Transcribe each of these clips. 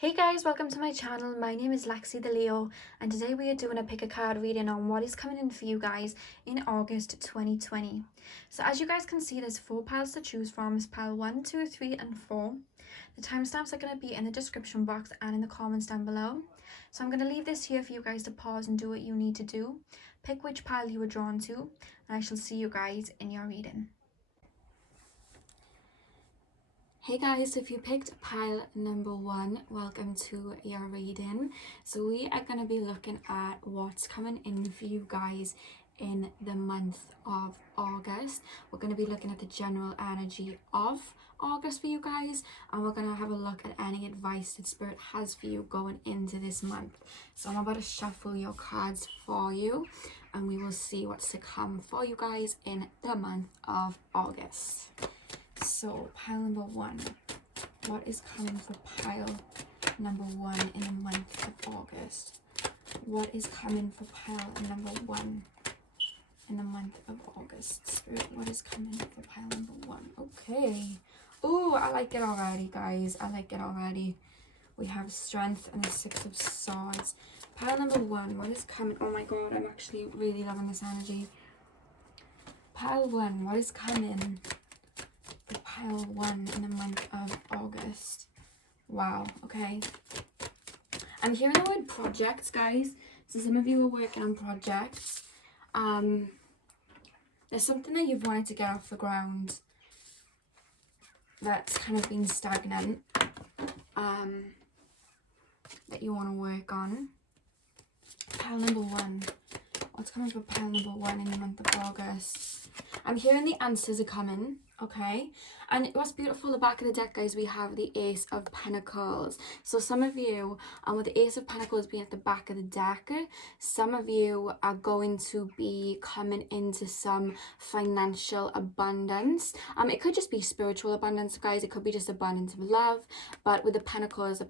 Hey guys, welcome to my channel. My name is Lexi The Leo, and today we are doing a pick a card reading on what is coming in for you guys in August 2020. So as you guys can see, there's 4 piles to choose from. It's pile 1, 2, 3 and 4. The timestamps are going to be in the description box and in the comments down below. So I'm going to leave this here for you guys to pause and do what you need to do. Pick which pile you were drawn to, and I shall see you guys in your reading. Hey guys, so if you picked pile number 1, welcome to your reading. So we are going to be looking at what's coming in for you guys in the month of August. We're going to be looking at the general energy of August for you guys, and we're going to have a look at any advice that Spirit has for you going into this month. So I'm about to shuffle your cards for you, and we will see what's to come for you guys in the month of August. So pile number 1, what is coming for pile number 1 in the month of August? What is coming for pile number 1 in the month of August? Spirit, what is coming for pile number 1? Okay. Oh, I like it already, guys. I like it already. We have strength and the 6 of swords. Pile number 1, what is coming? Oh my god, I'm actually really loving this energy. Pile 1, what is coming? Pile 1 in the month of August. Wow, okay. I'm hearing the word projects, guys. So some of you are working on projects. There's something that you've wanted to get off the ground that's kind of been stagnant, that you want to work on. Pile number 1. What's coming for pile number 1 in the month of August? I'm hearing the answers are coming, okay? And what's beautiful, the back of the deck, guys, we have the Ace of Pentacles. So some of you, with the Ace of Pentacles being at the back of the deck, some of you are going to be coming into some financial abundance. It could just be spiritual abundance, guys. It could be just abundance of love. But with the Pentacles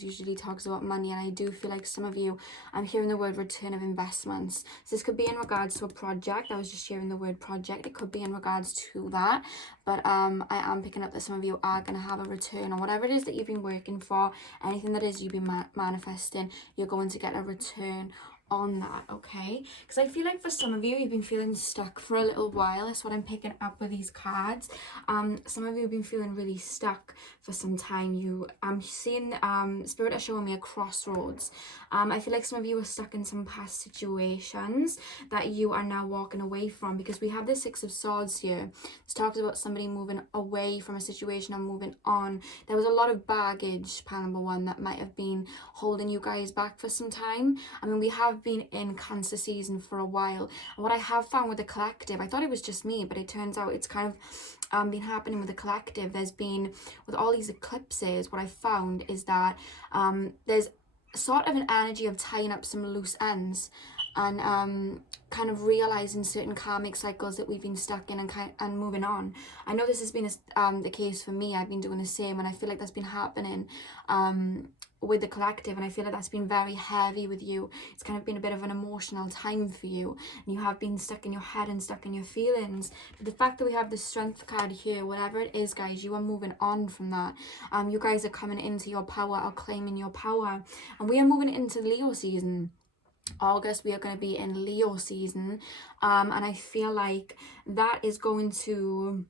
usually talks about money. And I do feel like some of you, I'm hearing the word return of investments. So this could be in regards to a project. I was just hearing the word project. It could be in regards to that. But I am picking up that some of you are going to have a return on whatever it is that you've been working for. Anything that is you've been manifesting, you're going to get a return on that, okay? Because I feel like for some of you, you've been feeling stuck for a little while. That's what I'm picking up with these cards. Some of you have been feeling really stuck for some time. I'm seeing Spirit are showing me a crossroads. I feel like some of you are stuck in some past situations that you are now walking away from, because we have the 6 of Swords here. This talks about somebody moving away from a situation and moving on. There was a lot of baggage, pile number 1, that might have been holding you guys back for some time. I mean, we have been in Cancer season for a while, and what I have found with the collective, I thought it was just me, but it turns out it's kind of been happening with the collective. There's been, with all these eclipses, what I found is that there's sort of an energy of tying up some loose ends and kind of realizing certain karmic cycles that we've been stuck in and moving on. I know this has been the case for me. I've been doing the same, and I feel like that's been happening with the collective, and I feel like that's been very heavy with you. It's kind of been a bit of an emotional time for you, and you have been stuck in your head and stuck in your feelings. But the fact that we have the Strength card here, whatever it is, guys, you are moving on from that. You guys are coming into your power, or claiming your power, and we are moving into Leo season. August, we are going to be in Leo season, and I feel like that is going to,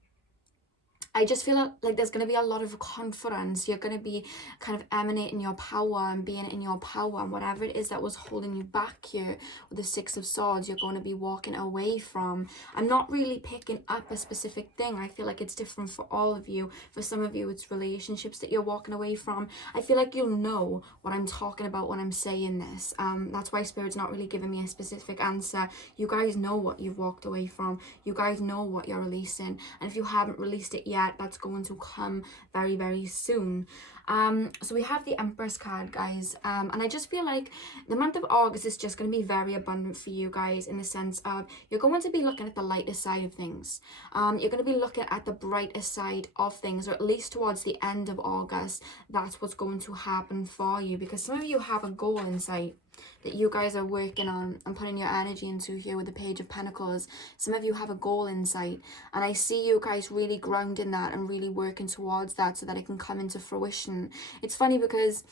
I just feel like there's going to be a lot of confidence. You're going to be kind of emanating your power and being in your power, and whatever it is that was holding you back here with the 6 of Swords, you're going to be walking away from. I'm not really picking up a specific thing. I feel like it's different for all of you. For some of you, it's relationships that you're walking away from. I feel like you'll know what I'm talking about when I'm saying this. That's why Spirit's not really giving me a specific answer. You guys know what you've walked away from. You guys know what you're releasing, and if you haven't released it yet, that's going to come very, very soon. So we have the Empress card, guys, and I just feel like the month of August is just going to be very abundant for you guys, in the sense of you're going to be looking at the lighter side of things. You're going to be looking at the brighter side of things, or at least towards the end of August. That's what's going to happen for you, because some of you have a goal in sight that you guys are working on and putting your energy into here with the Page of Pentacles. Some of you have a goal in sight, and I see you guys really grounding that and really working towards that so that it can come into fruition. It's funny because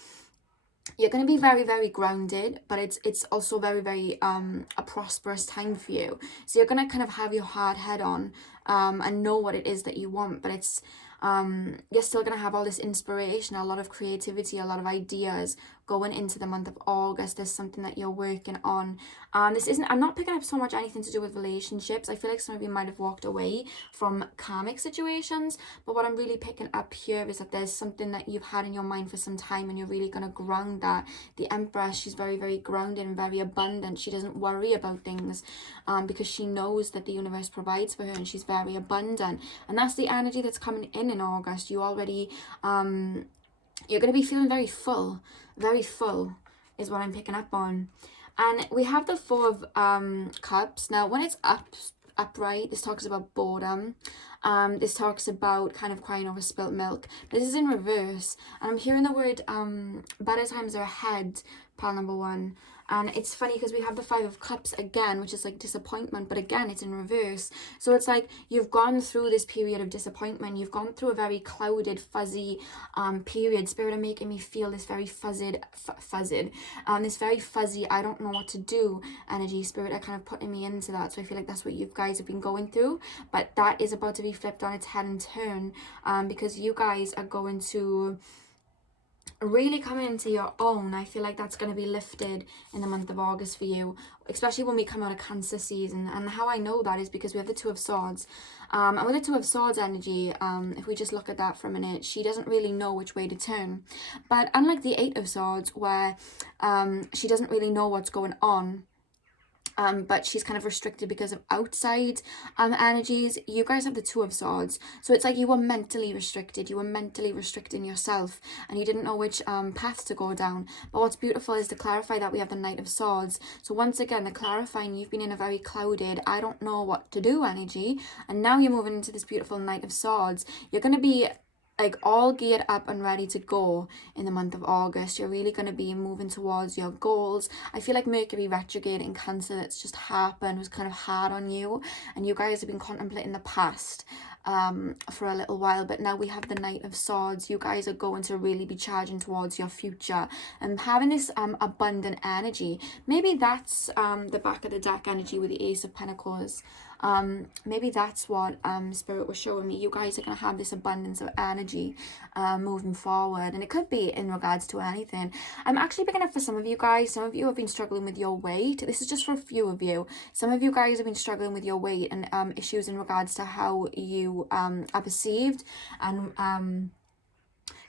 you're going to be very, very grounded, but it's also very, very a prosperous time for you. So you're going to kind of have your hard head on and know what it is that you want, but it's you're still going to have all this inspiration, a lot of creativity, a lot of ideas going into the month of August. There's something that you're working on. This isn't, I'm not picking up so much anything to do with relationships. I feel like some of you might have walked away from karmic situations, but what I'm really picking up here is that there's something that you've had in your mind for some time, and you're really going to ground that. The Empress, she's very, very grounded and very abundant. She doesn't worry about things because she knows that the universe provides for her, and she's very abundant. And that's the energy that's coming in August. You already you're going to be feeling very full is what I'm picking up on. And we have the Four of Cups. Now when it's upright, this talks about boredom. This talks about kind of crying over spilt milk. This is in reverse, and I'm hearing the word better times are ahead, pile number 1. And it's funny because we have the Five of Cups again, which is like disappointment, but again it's in reverse. So it's like you've gone through this period of disappointment. You've gone through a very clouded, fuzzy period. Spirit are making me feel this very this very fuzzy, I don't know what to do energy. Spirit are kind of putting me into that. So I feel like that's what you guys have been going through, but that is about to be flipped on its head and turn because you guys are going to really coming into your own. I feel like that's going to be lifted in the month of August for you, especially when we come out of Cancer season. And how I know that is because we have the Two of Swords, and with the Two of Swords energy, if we just look at that for a minute, she doesn't really know which way to turn. But unlike the Eight of Swords, where she doesn't really know what's going on, but she's kind of restricted because of outside energies, you guys have the Two of Swords. So it's like you were mentally restricted. You were mentally restricting yourself, and you didn't know which path to go down. But what's beautiful is to clarify that we have the Knight of Swords. So once again, the clarifying, you've been in a very clouded, I don't know what to do energy, and now you're moving into this beautiful Knight of Swords. You're going to be like all geared up and ready to go in the month of August. You're really going to be moving towards your goals. I feel like Mercury retrograde in Cancer that's just happened was kind of hard on you, and you guys have been contemplating the past for a little while, but now we have the Knight of Swords. You guys are going to really be charging towards your future and having this abundant energy. Maybe that's the back of the deck energy with the Ace of Pentacles. Maybe that's what Spirit was showing me. You guys are going to have this abundance of energy moving forward, and it could be in regards to anything. I'm actually picking up for some of you guys. Some of you have been struggling with your weight. This is just for a few of you. Some of you guys have been struggling with your weight and issues in regards to how you are perceived and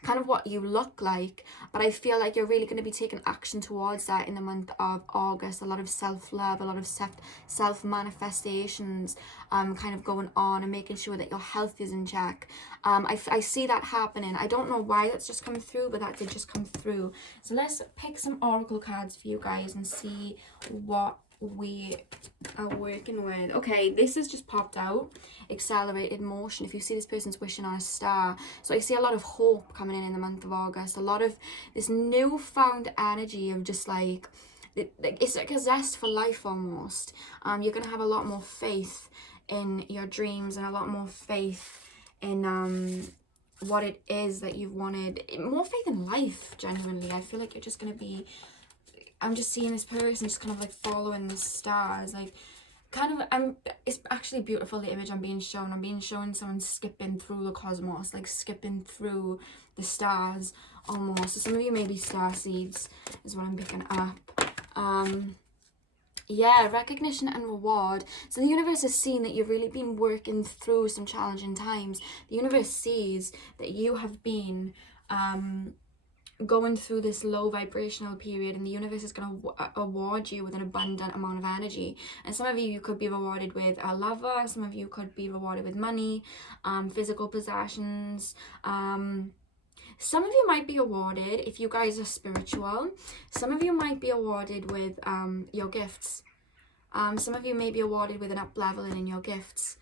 kind of what you look like. But I feel like you're really going to be taking action towards that in the month of August. A lot of self-love, a lot of self-manifestations kind of going on, and making sure that your health is in check. I see that happening. I don't know why that's just come through, but that did just come through. So let's pick some oracle cards for you guys and see what we are working with. Okay, this has just popped out. Accelerated motion. If you see this person's wishing on a star, so I see a lot of hope coming in the month of August. A lot of this newfound energy of just like it's like a zest for life almost. You're gonna have a lot more faith in your dreams and a lot more faith in what it is that you've wanted. More faith in life, genuinely. I feel like you're just gonna be, I'm just seeing this person just kind of like following the stars, like kind of, it's actually beautiful, the image I'm being shown. I'm being shown someone skipping through the cosmos, like skipping through the stars almost. So some of you may be star seeds is what I'm picking up. Yeah, recognition and reward. So the universe has seen that you've really been working through some challenging times. The universe sees that you have been going through this low vibrational period, and the universe is going to award you with an abundant amount of energy. And some of you could be rewarded with a lover, some of you could be rewarded with money, physical possessions. Some of you might be awarded, if you guys are spiritual, some of you might be awarded with your gifts. Some of you may be awarded with an up leveling in your gifts,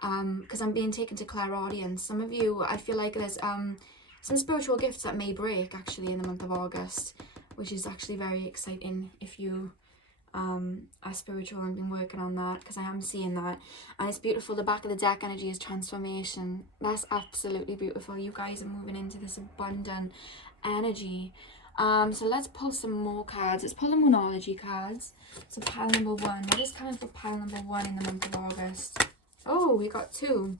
because I'm being taken to clairaudience. Some of you, I feel like there's some spiritual gifts that may break actually in the month of August, which is actually very exciting if you are spiritual and been working on that, because I am seeing that. And it's beautiful. The back of the deck energy is transformation. That's absolutely beautiful. You guys are moving into this abundant energy. So let's pull some more cards. Let's pull the Moonology cards. So pile number 1. What is coming for pile number 1 in the month of August? Oh, we got 2.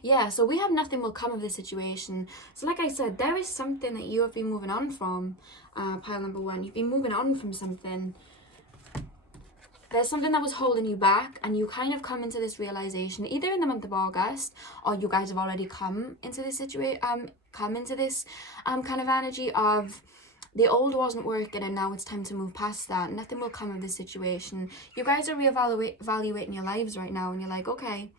Yeah, so we have nothing will come of this situation. So like I said, there is something that you have been moving on from, pile number 1. You've been moving on from something. There's something that was holding you back, and you kind of come into this realization either in the month of August, or you guys have already come into this situation, kind of energy of the old wasn't working and now it's time to move past that. Nothing will come of this situation. You guys are evaluating your lives right now, and you're like, okay,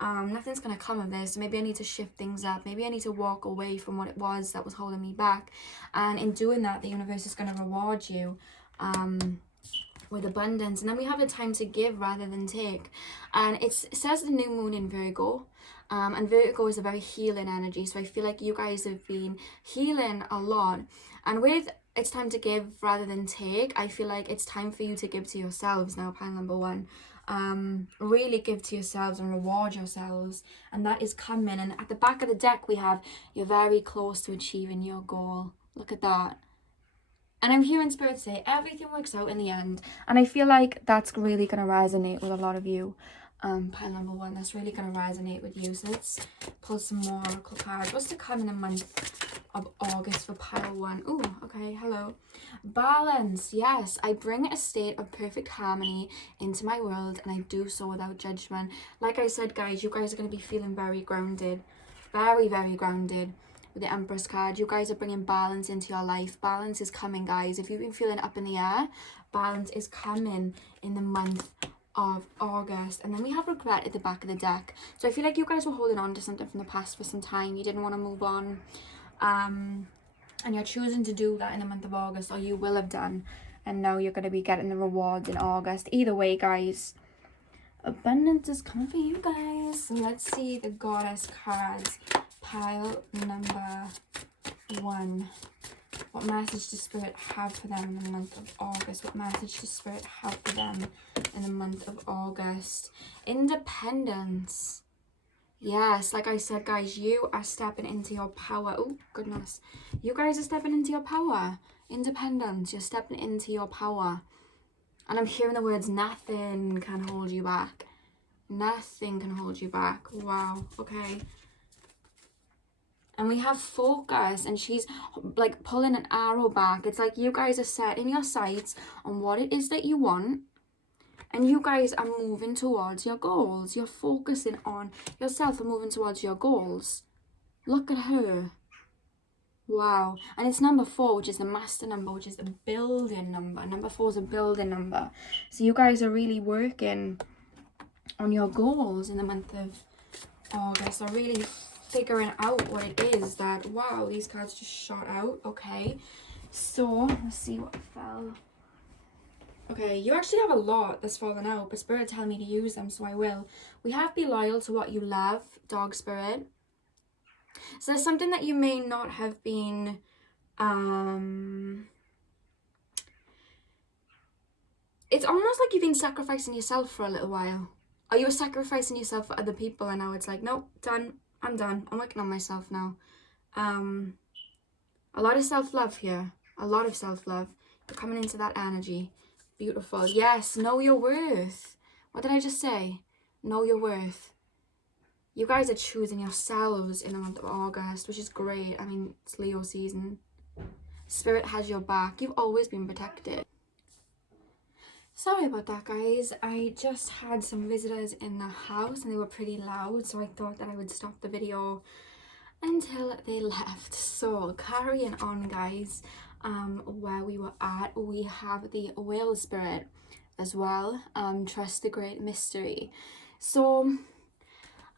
nothing's gonna come of this. Maybe I need to shift things up. Maybe I need to walk away from what it was that was holding me back. And in doing that, the universe is gonna reward you with abundance. And then we have a time to give rather than take. And it says the new moon in Virgo. And Virgo is a very healing energy. So I feel like you guys have been healing a lot. And with it's time to give rather than take, I feel like it's time for you to give to yourselves now, pile number 1. Really give to yourselves and reward yourselves, and that is coming. And at the back of the deck we have, you're very close to achieving your goal. Look at that. And I'm hearing Spirit say everything works out in the end, and I feel like that's really going to resonate with a lot of you. Pile number 1, that's really going to resonate with you. So let's pull some more oracle cards. What's to come in the month of August for pile 1? Oh, okay, hello. Balance. Yes, I bring a state of perfect harmony into my world, and I do so without judgment. Like I said, guys, you guys are going to be feeling very grounded. Very, very grounded. With the Empress card, you guys are bringing balance into your life. Balance is coming, guys. If you've been feeling up in the air, balance is coming in the month of August. And then we have regret at the back of the deck. So I feel like you guys were holding on to something from the past for some time. You didn't want to move on. And you're choosing to do that in the month of August, or you will have done. And now you're going to be getting the rewards in August. Either way, guys, abundance is coming for you guys. So let's see the Goddess cards. Pile number 1. What message does Spirit have for them in the month of August? What message does Spirit have for them in the month of August? Independence. Yes, like I said, guys, you are stepping into your power. Oh, goodness. You guys are stepping into your power. Independence. You're stepping into your power. And I'm hearing the words, nothing can hold you back. Nothing can hold you back. Wow. Okay. And we have focus, and she's like pulling an arrow back. It's like you guys are setting your sights on what it is that you want, and you guys are moving towards your goals. You're focusing on yourself and moving towards your goals. Look at her. Wow. And it's number 4, which is the master number, which is the building number. Number 4 is a building number. So you guys are really working on your goals in the month of August. So really figuring out what it is that, wow, these cards just shot out. Okay, so let's see what fell. Okay, you actually have a lot that's fallen out, but Spirit telling me to use them, so I will. We have be loyal to what you love, dog Spirit. So there's something that you may not have been it's almost like you've been sacrificing yourself for a little while. Or you were sacrificing yourself for other people, and now it's like, nope, done. I'm done. I'm working on myself now. A lot of self-love here. A lot of self-love. You're coming into that energy. Beautiful. Yes, know your worth. What did I just say? Know your worth. You guys are choosing yourselves in the month of August, which is great. I mean, it's Leo season. Spirit has your back. You've always been protected. Sorry about that, guys. I just had some visitors in the house and they were pretty loud, so I thought that I would stop the video until they left. So carrying on, guys, where we were at, we have the Whale Spirit as well. Trust the great mystery. So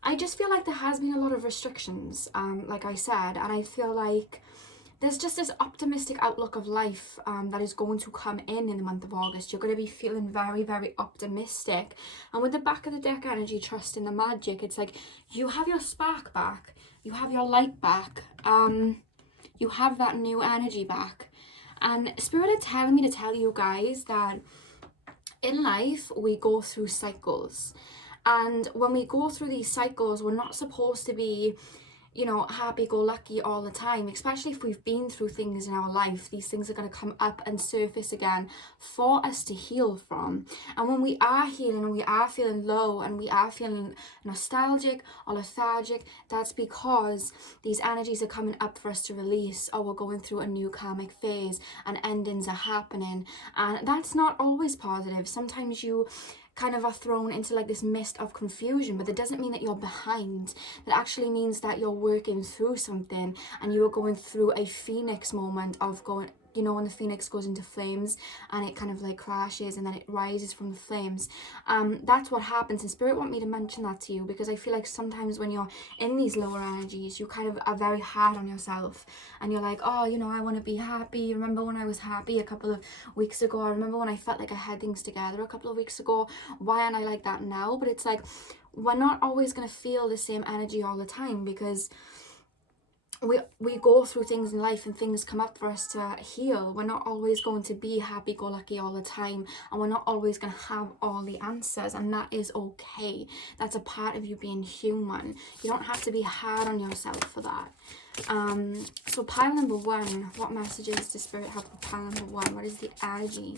I just feel like there has been a lot of restrictions, like I said, and I feel like there's just this optimistic outlook of life that is going to come in the month of August. You're going to be feeling very, very optimistic. And with the back of the deck energy, trust in the magic, it's like you have your spark back. You have your light back. You have that new energy back. And Spirit are telling me to tell you guys that in life, we go through cycles. And when we go through these cycles, we're not supposed to be, you know, happy-go-lucky all the time, especially if we've been through things in our life. These things are going to come up and surface again for us to heal from. And when we are healing and we are feeling low and we are feeling nostalgic or lethargic, that's because these energies are coming up for us to release, or we're going through a new karmic phase and endings are happening. And that's not always positive. Sometimes you kind of are thrown into like this mist of confusion, but that doesn't mean that you're behind. That actually means that you're working through something, and you are going through a phoenix moment of going, you know, when the phoenix goes into flames and it kind of like crashes and then it rises from the flames. That's what happens, and Spirit want me to mention that to you, because I feel like sometimes when you're in these lower energies, you kind of are very hard on yourself, and you're like, oh, you know, I want to be happy. Remember when I was happy a couple of weeks ago? I remember when I felt like I had things together a couple of weeks ago. Why aren't I like that now? But it's like, we're not always going to feel the same energy all the time, because we go through things in life and things come up for us to heal. We're not always going to be happy-go-lucky all the time, and we're not always going to have all the answers, and that is okay. That's a part of you being human. You don't have to be hard on yourself for that. So pile number one, what messages does Spirit have for pile number one? What is the energy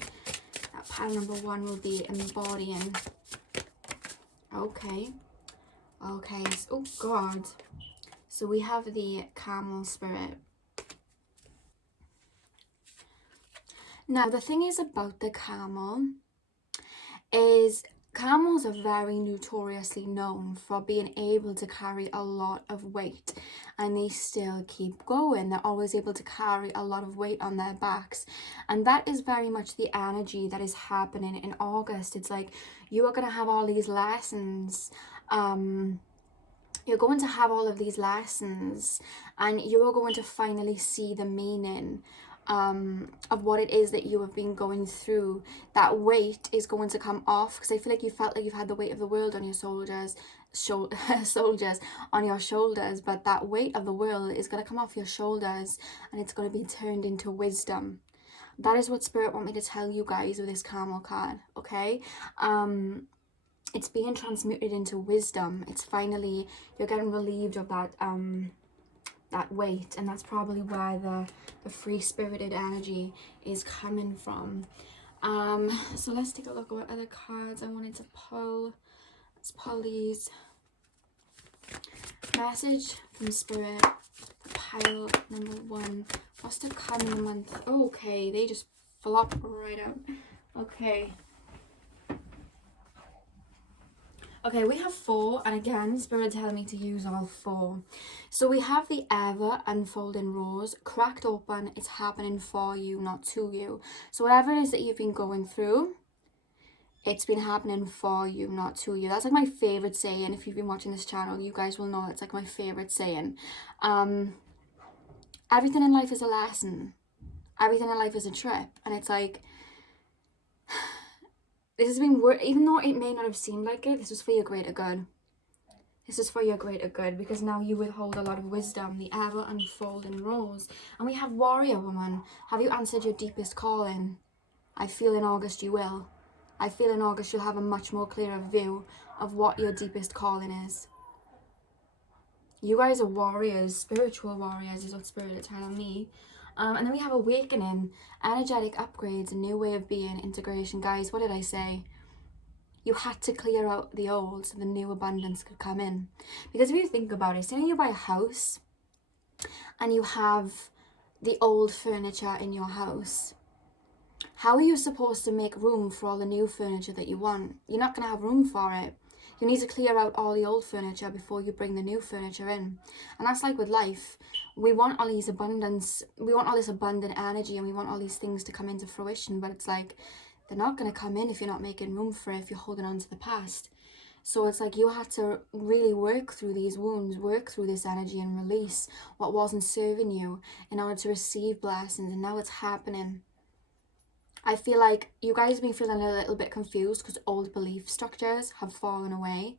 that pile number one will be embodying? Okay, so, oh God. So we have the camel spirit. Now, the thing is about the camel is camels are very notoriously known for being able to carry a lot of weight, and they still keep going. They're always able to carry a lot of weight on their backs, and that is very much the energy that is happening in August. It's like you are going to have all these lessons. You're going to have all of these lessons, and you are going to finally see the meaning of what it is that you have been going through. That weight is going to come off, because I feel like you felt like you've had the weight of the world on your shoulders, on your shoulders, but that weight of the world is going to come off your shoulders, and it's going to be turned into wisdom. That is what Spirit want me to tell you guys with this camel card, okay? It's being transmuted into wisdom. It's finally, you're getting relieved of that that weight, and that's probably where the free-spirited energy is coming from. So let's take a look at what other cards I wanted to pull. Let's pull these. Message from Spirit, pile number one. What's to come in the month? Okay, they just flop right out. Okay. Okay, we have four, and again, Spirit telling me to use all four. So we have the ever unfolding rose, cracked open. It's happening for you, not to you. So whatever it is that you've been going through, it's been happening for you, not to you. That's like my favorite saying. If you've been watching this channel, you guys will know it's like my favorite saying. Everything in life is a lesson. Everything in life is a trip, and it's like, this has been, even though it may not have seemed like it, this was for your greater good. This is for your greater good, because now you withhold a lot of wisdom, the ever unfolding rose. And we have warrior woman. Have you answered your deepest calling? I feel in August you will. I feel in August you'll have a much more clearer view of what your deepest calling is. You guys are warriors, spiritual warriors is what Spirit is telling me. And then we have awakening, energetic upgrades, a new way of being, integration. Guys, what did I say? You had to clear out the old so the new abundance could come in. Because if you think about it, say you buy a house and you have the old furniture in your house. How are you supposed to make room for all the new furniture that you want? You're not going to have room for it. You need to clear out all the old furniture before you bring the new furniture in. And that's like with life. We want all these abundance, we want all this abundant energy, and we want all these things to come into fruition, but it's like, they're not going to come in if you're not making room for it, if you're holding on to the past. So it's like you had to really work through these wounds, work through this energy and release what wasn't serving you in order to receive blessings, and now it's happening. I feel like you guys have been feeling a little bit confused because old belief structures have fallen away.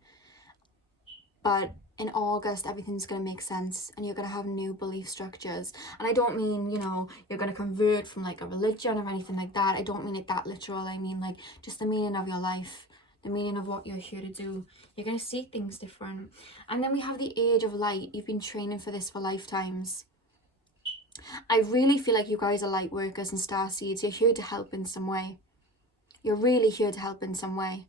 But in August, everything's going to make sense, and you're going to have new belief structures. And I don't mean, you know, you're going to convert from like a religion or anything like that. I don't mean it that literal. I mean like just the meaning of your life the meaning of what you're here to do. You're going to see things different. And then we have the age of light. You've been training for this for lifetimes. I really feel like you guys are light workers and star seeds. You're here to help in some way. You're really here to help in some way.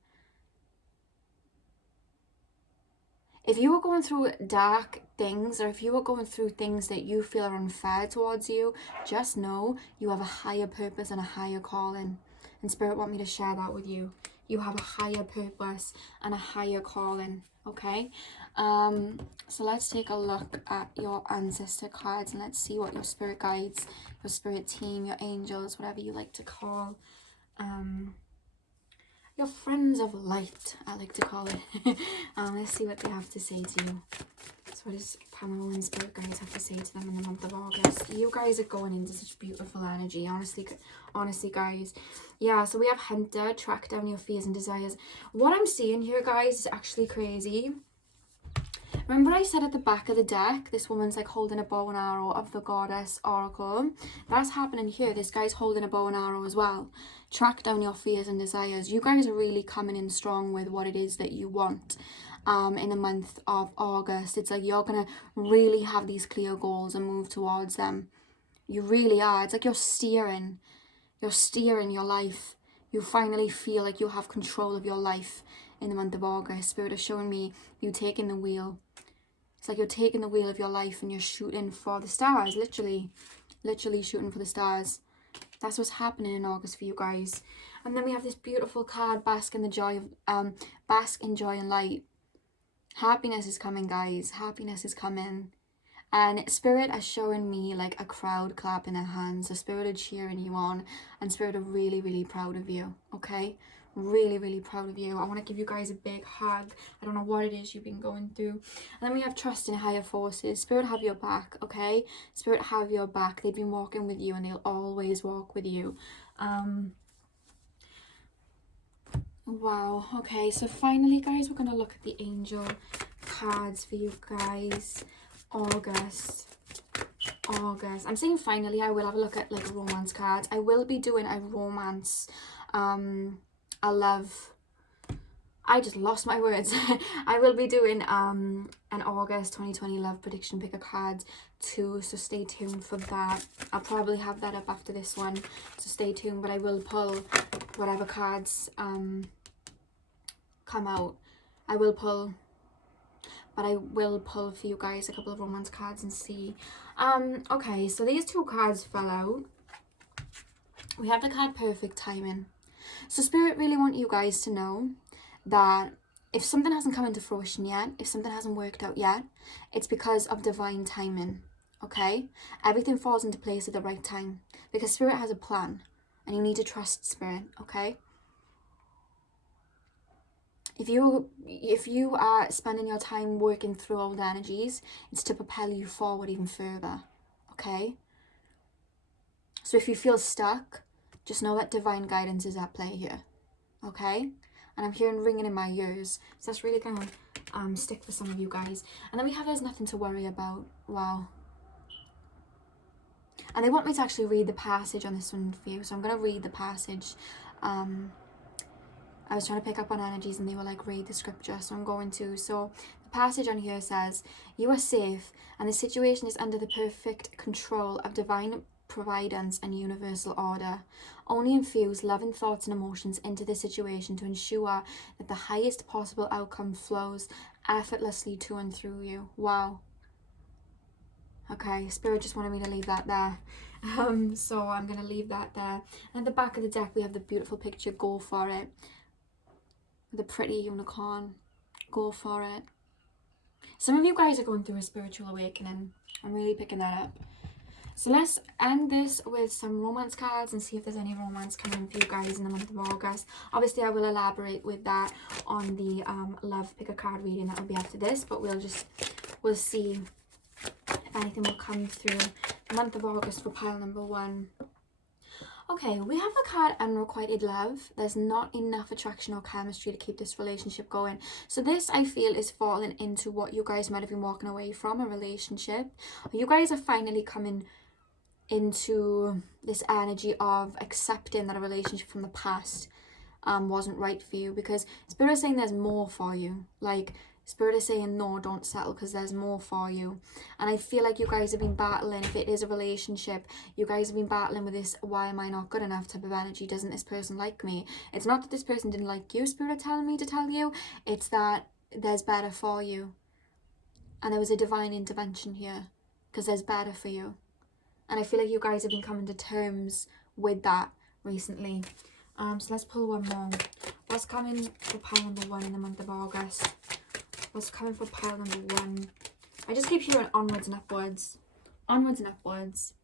If you are going through dark things, or if you are going through things that you feel are unfair towards you, just know you have a higher purpose and a higher calling. And Spirit want me to share that with you. You have a higher purpose and a higher calling, okay? So let's take a look at your ancestor cards and let's see what your spirit guides, your spirit team, your angels, whatever you like to call, your friends of light, I like to call it. Let's see what they have to say to you. So what does Pamela and Spirit Guides have to say to them in the month of August? You guys are going into such beautiful energy, honestly guys. Yeah, so we have Hunter, track down your fears and desires. What I'm seeing here, guys, is actually crazy. Remember I said at the back of the deck, this woman's like holding a bow and arrow of the goddess oracle? That's happening here. This guy's holding a bow and arrow as well. Track down your fears and desires. You guys are really coming in strong with what it is that you want in the month of August. It's like you're going to really have these clear goals and move towards them. You really are. It's like you're steering your life. You finally feel like you have control of your life in the month of August. Spirit is showing me you taking the wheel. It's like you're taking the wheel of your life and you're shooting for the stars, literally shooting for the stars. That's what's happening in August for you guys. And then we have this beautiful card, bask in joy and light. Happiness is coming, guys. Happiness is coming. And Spirit is showing me like a crowd clapping their hands. The Spirit are cheering you on. And Spirit are really, really proud of you. Okay? Really, really proud of you. I want to give you guys a big hug. I don't know what it is you've been going through. And then we have trust in higher forces. Spirit have your back, okay? Spirit have your back. They've been walking with you and they'll always walk with you. Wow. Okay, so finally, guys, we're going to look at the angel cards for you guys. August. I'm saying finally. I will have a look at like romance cards. I will be doing a romance a love, I just lost my words. I will be doing an August 2020 love prediction picker cards too, so stay tuned for that. I'll probably have that up after this one, so stay tuned. But I will pull whatever cards come out. I will pull for you guys a couple of romance cards and see. Okay, so these two cards fell out. We have the card perfect timing. So Spirit really want you guys to know that if something hasn't come into fruition yet, if something hasn't worked out yet, it's because of divine timing, okay? Everything falls into place at the right time because Spirit has a plan and you need to trust Spirit, okay? If you are spending your time working through old energies, it's to propel you forward even further, okay? So if you feel stuck, just know that divine guidance is at play here, okay? And I'm hearing ringing in my ears, so that's really gonna stick for some of you guys. And then we have there's nothing to worry about. Wow. And they want me to actually read the passage on this one for you, so I'm gonna read the passage. I was trying to pick up on energies and they were like, read the scripture, so I'm going to. So the passage on here says, you are safe and the situation is under the perfect control of divine providence and universal order. Only infuse loving thoughts and emotions into the situation to ensure that the highest possible outcome flows effortlessly to and through you. Wow. Okay, Spirit just wanted me to leave that there. So I'm going to leave that there. And at the back of the deck, we have the beautiful picture, go for it. The pretty unicorn, go for it. Some of you guys are going through a spiritual awakening. I'm really picking that up. So let's end this with some romance cards and see if there's any romance coming in for you guys in the month of August. Obviously, I will elaborate with that on the love picker card reading that will be after this, but we'll see if anything will come through the month of August for pile number 1. Okay, we have the card unrequited love. There's not enough attraction or chemistry to keep this relationship going. So this, I feel, is falling into what you guys might have been walking away from, a relationship. You guys are finally coming into this energy of accepting that a relationship from the past wasn't right for you, because Spirit is saying there's more for you. Like, Spirit is saying, no, don't settle, because there's more for you. And I feel like you guys have been battling, if it is a relationship, you guys have been battling with this, why am I not good enough type of energy. Doesn't this person like me? It's not that this person didn't like you, Spirit are telling me to tell you. It's that there's better for you. And there was a divine intervention here, because there's better for you. And I feel like you guys have been coming to terms with that recently. So let's pull one more. What's coming for pile number 1 in the month of August? What's coming for pile number 1? I just keep hearing onwards and upwards. Onwards and upwards.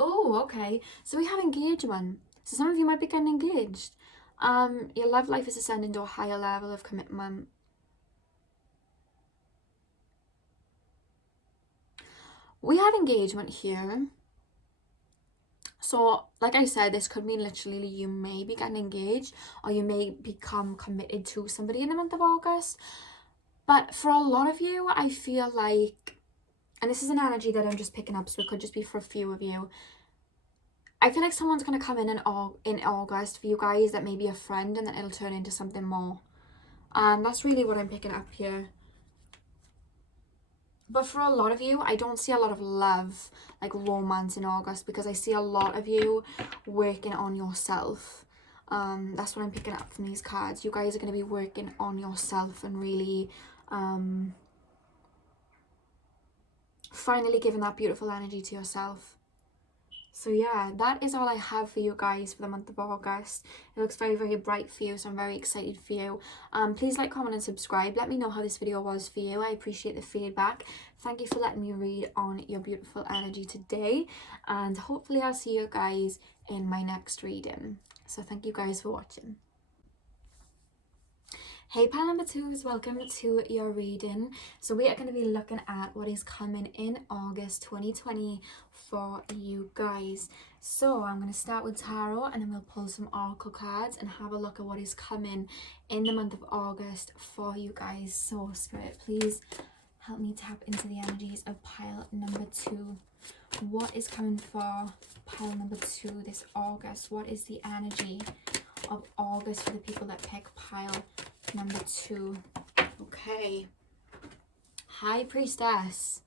Oh, okay. So we have engagement. So some of you might be getting engaged. Your love life is ascending to a higher level of commitment. We have engagement here. So, like I said, this could mean literally you may be getting engaged, or you may become committed to somebody in the month of August. But for a lot of you, I feel like, and this is an energy that I'm just picking up, so it could just be for a few of you. I feel like someone's going to come in August for you guys that may be a friend, and then it'll turn into something more. That's really what I'm picking up here. But for a lot of you, I don't see a lot of love, like romance in August, because I see a lot of you working on yourself. That's what I'm picking up from these cards. You guys are going to be working on yourself and really finally giving that beautiful energy to yourself. So yeah, that is all I have for you guys for the month of August. It looks very, very bright for you, so I'm very excited for you. Please like, comment and subscribe. Let me know how this video was for you. I appreciate the feedback. Thank you for letting me read on your beautiful energy today, and hopefully I'll see you guys in my next reading. So thank you guys for watching. Hey pile number 2s, welcome to your reading. So we are going to be looking at what is coming in August 2020 for you guys. So I'm going to start with tarot, and then we'll pull some oracle cards and have a look at what is coming in the month of August for you guys. So Spirit, please help me tap into the energies of pile number 2. What is coming for pile number 2 this August? What is the energy of August for the people that pick pile number 2? Okay. High Priestess.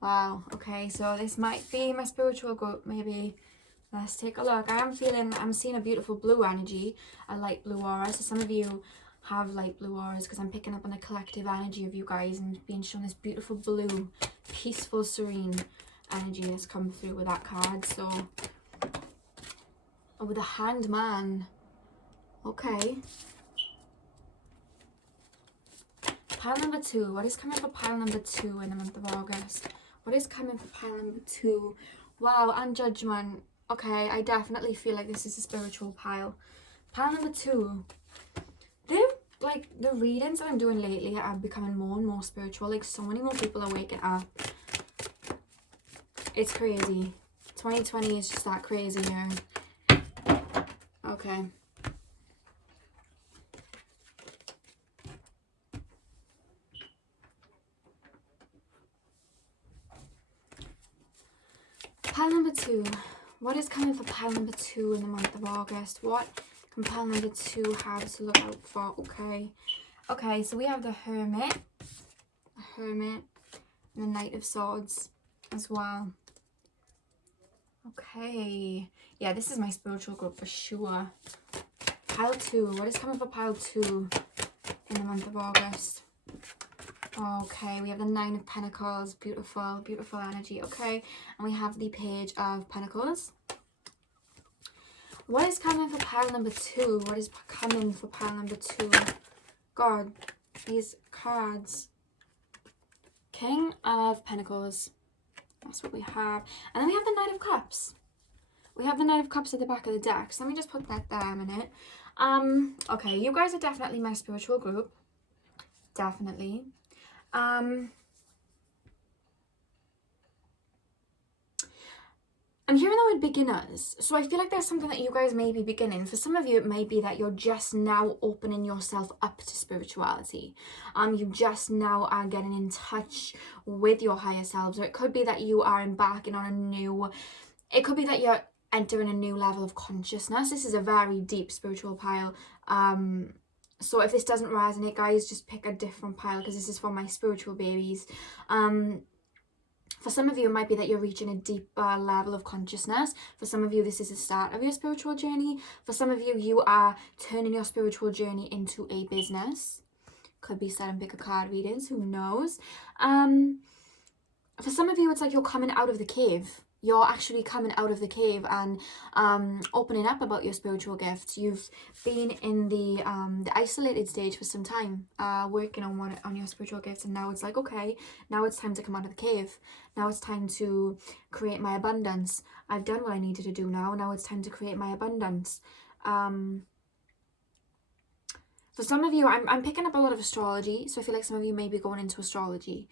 Wow. Okay, so this might be my spiritual group, maybe. Let's take a look. I'm seeing a beautiful blue energy, a light blue aura. So some of you have light blue auras, because I'm picking up on the collective energy of you guys and being shown this beautiful blue, peaceful, serene energy that's come through with that card. So, oh, with the Hanged Man. Okay. Pile number 2. What is coming for pile number 2 in the month of August? What is coming for pile number 2? Wow, and Judgment. Okay, I definitely feel like this is a spiritual pile. Pile number 2. Like, the readings that I'm doing lately are becoming more and more spiritual. Like, so many more people are waking up. It's crazy. 2020 is just that crazy here. Okay. Pile number 2. What is coming for pile number 2 in the month of August? What can pile number 2 have to look out for? Okay. Okay, so we have the Hermit. The Hermit. And the Knight of Swords as well. Okay. Yeah, this is my spiritual group for sure. Pile 2. What is coming for pile 2 in the month of August? Okay, we have the 9 of Pentacles. Beautiful, beautiful energy. Okay, and we have the Page of Pentacles. What is coming for pile number 2? What is coming for pile number 2? God, these cards. King of Pentacles. That's what we have. And then we have the Knight of Cups. We have the Knight of Cups at the back of the deck. So let me just put that there a minute. Okay, you guys are definitely my spiritual group. Definitely. I'm hearing the word beginners, so I feel like there's something that you guys may be beginning. For some of you, it may be that you're just now opening yourself up to spirituality. You just now are getting in touch with your higher selves, or it could be that you are embarking on a new, it could be that you're entering a new level of consciousness. This is a very deep spiritual pile. So if this doesn't resonate, guys, just pick a different pile, because this is for my spiritual babies. For some of you, it might be that you're reaching a deeper level of consciousness. For some of you, this is the start of your spiritual journey. For some of you, you are turning your spiritual journey into a business. Could be set and pick a card readings, who knows. For some of you, it's like you're coming out of the cave. You're actually coming out of the cave and opening up about your spiritual gifts. You've been in the isolated stage for some time, working on your spiritual gifts, and now it's like, okay, now it's time to come out of the cave. Now it's time to create my abundance. I've done what I needed to do now. Now it's time to create my abundance. For some of you, I'm picking up a lot of astrology, so I feel like some of you may be going into astrology.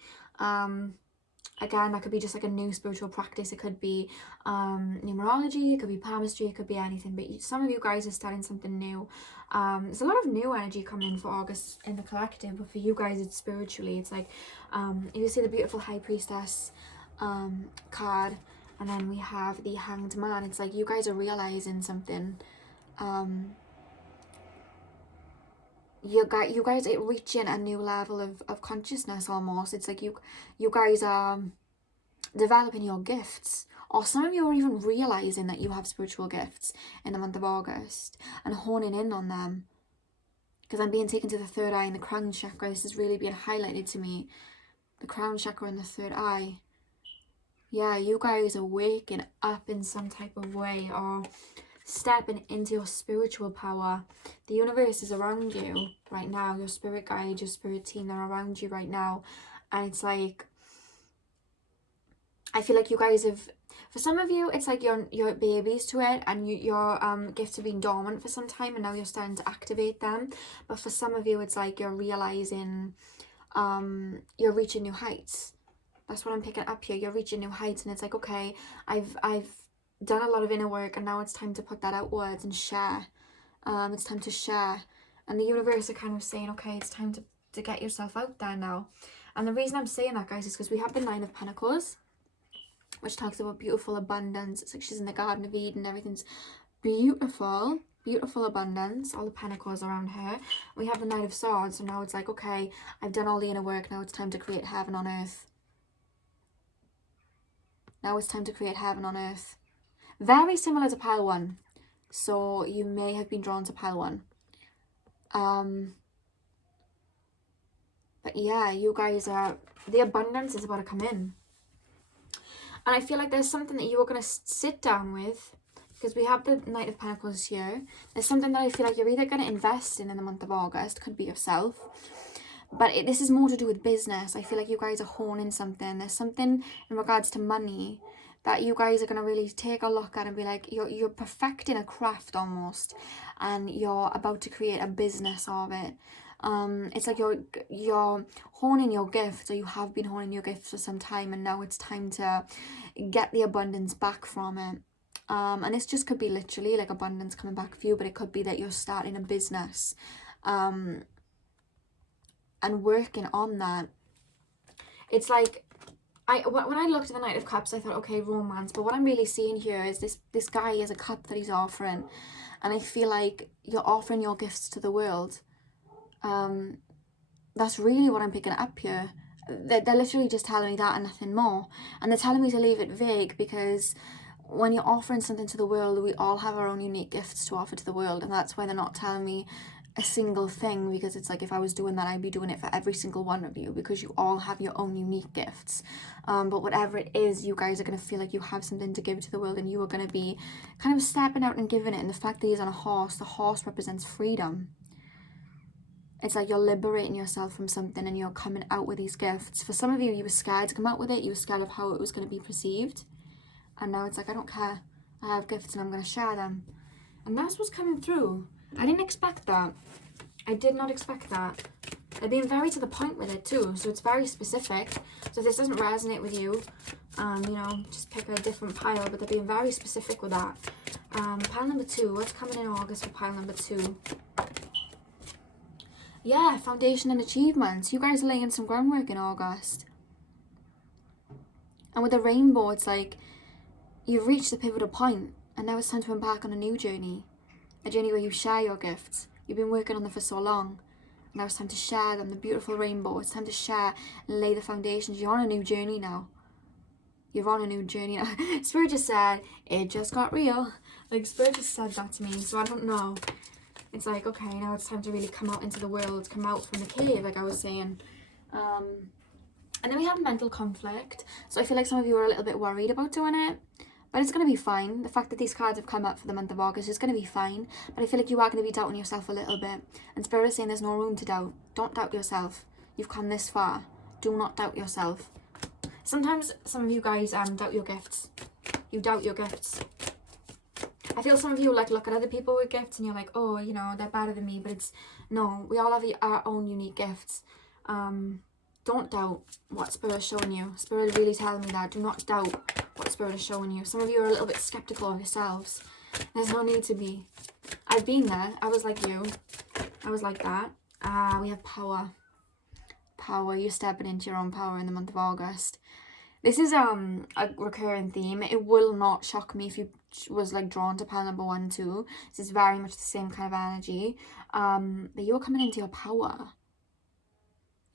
Again, that could be just like a new spiritual practice. It could be numerology, it could be palmistry, it could be anything. But some of you guys are starting something new. There's a lot of new energy coming in for August in the collective, but for you guys, it's spiritually. It's like, you see the beautiful High Priestess card, and then we have the Hanged Man. It's like you guys are realizing something. You guys are reaching a new level of consciousness almost. It's like you guys are developing your gifts, or some of you are even realizing that you have spiritual gifts in the month of August and honing in on them, because I'm being taken to the third eye and the crown chakra. This is really being highlighted to me, the crown chakra and the third eye. Yeah, you guys are waking up in some type of way, or stepping into your spiritual power. The universe is around you right now. Your spirit guide, your spirit team, they're around you right now. And it's like, I feel like you guys have, for some of you, it's like you're babies to it, and your gifts have been dormant for some time, and now you're starting to activate them. But for some of you, it's like you're realizing you're reaching new heights. That's what I'm picking up here. You're reaching new heights, and it's like, okay, I've done a lot of inner work, and now it's time to put that outwards and share. It's time to share, and the universe are kind of saying, okay, it's time to get yourself out there now. And the reason I'm saying that, guys, is because we have the Nine of Pentacles, which talks about beautiful abundance. It's like she's in the Garden of Eden, everything's beautiful, beautiful abundance, all the pentacles around her. We have the Knight of Swords, so now it's like, okay, I've done all the inner work, now it's time to create heaven on earth. Now it's time to create heaven on earth. Very similar to pile 1, so you may have been drawn to pile 1. But yeah, you guys are, the abundance is about to come in. And I feel like there's something that you are going to sit down with, because we have the Knight of Pentacles here. There's something that I feel like you're either going to invest in the month of August. Could be yourself. But this is more to do with business. I feel like you guys are honing something. There's something in regards to money that you guys are going to really take a look at and be like, you're perfecting a craft almost. And you're about to create a business of it. It's like you're honing your gifts, or you have been honing your gifts for some time, and now it's time to get the abundance back from it. And this just could be literally like abundance coming back for you, but it could be that you're starting a business and working on that. It's like, when I looked at the Knight of Cups, I thought, okay, romance, but what I'm really seeing here is this guy has a cup that he's offering, and I feel like you're offering your gifts to the world. That's really what I'm picking up here. They're literally just telling me that and nothing more, and they're telling me to leave it vague, because when you're offering something to the world, we all have our own unique gifts to offer to the world, and that's why they're not telling me a single thing, because it's like, if I was doing that, I'd be doing it for every single one of you, because you all have your own unique gifts. But whatever it is, you guys are going to feel like you have something to give to the world, and you are going to be kind of stepping out and giving it. And the fact that he's on a horse, the horse represents freedom. It's like you're liberating yourself from something, and you're coming out with these gifts. For some of you, you were scared to come out with it. You were scared of how it was going to be perceived. And now it's like, I don't care. I have gifts and I'm going to share them. And that's what's coming through. I didn't expect that. I did not expect that. They're being very to the point with it too. So it's very specific. So if this doesn't resonate with you, you know, just pick a different pile. But they're being very specific with that. Pile number 2. What's coming in August for pile number 2? Yeah, foundation and achievements. You guys are laying some groundwork in August. And with the rainbow, it's like you've reached the pivotal point. And now it's time to embark on a new journey. A journey where you share your gifts. You've been working on them for so long. Now it's time to share them, the beautiful rainbow. It's time to share and lay the foundations. You're on a new journey now. You're on a new journey now. Spirit just said, it just got real. Like, Spirit just said that to me. So I don't know. It's like, okay, now it's time to really come out into the world. Come out from the cave, like I was saying. And then we have mental conflict. So I feel like some of you are a little bit worried about doing it. But it's going to be fine. The fact that these cards have come up for the month of August is going to be fine. But I feel like you are going to be doubting yourself a little bit. And Spirit is saying there's no room to doubt. Don't doubt yourself. You've come this far. Do not doubt yourself. Sometimes some of you guys doubt your gifts. You doubt your gifts. I feel some of you like look at other people with gifts and you're like, oh, you know, they're better than me. But it's, no, we all have our own unique gifts. Don't doubt what Spirit is showing you. Spirit is really telling me that. Do not doubt what Spirit is showing you. Some of you are a little bit skeptical of yourselves. There's no need to be. I've been there. I was like you. I was like that. We have power. Power. You're stepping into your own power in the month of August. This is a recurring theme. It will not shock me if you was like drawn to pile number 1 too. This is very much the same kind of energy. That you're coming into your power.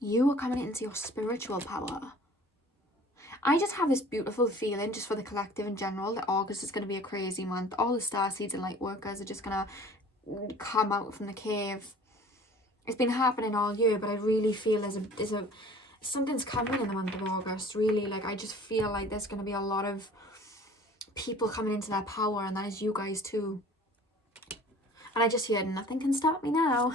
You are coming into your spiritual power. I just have this beautiful feeling just for the collective in general that August is going to be a crazy month. All the starseeds and light workers are just going to come out from the cave. It's been happening all year, but I really feel there's something's coming in the month of August. Really, like I just feel like there's going to be a lot of people coming into their power, and that is you guys too. And I just heard, nothing can stop me now.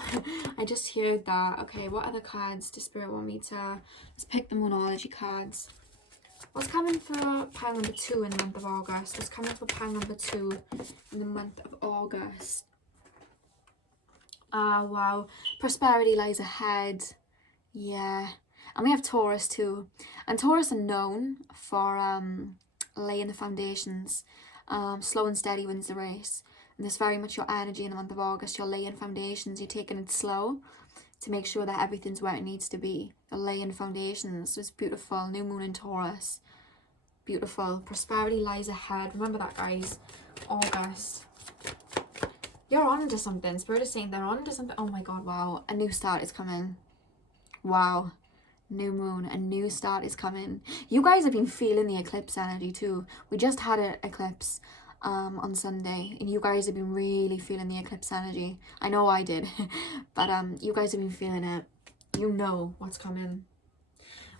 I just heard that. Okay, what other cards does Spirit want me to... Let's pick the Moonology cards. What's coming for pile number 2 in the month of August? What's coming for pile number 2 in the month of August? Wow. Prosperity lies ahead. Yeah. And we have Taurus too. And Taurus are known for laying the foundations. Slow and steady wins the race. And there's very much your energy in the month of August. You're laying foundations. You're taking it slow to make sure that everything's where it needs to be. You're laying foundations. So it's beautiful. New moon in Taurus. Beautiful. Prosperity lies ahead. Remember that, guys. August. You're on to something. Spirit is saying they're on to something. Oh my god, wow. A new start is coming. Wow. New moon. A new start is coming. You guys have been feeling the eclipse energy too. We just had an eclipse on Sunday, and you guys have been really feeling the eclipse energy. I know I did. But you guys have been feeling it. You know what's coming.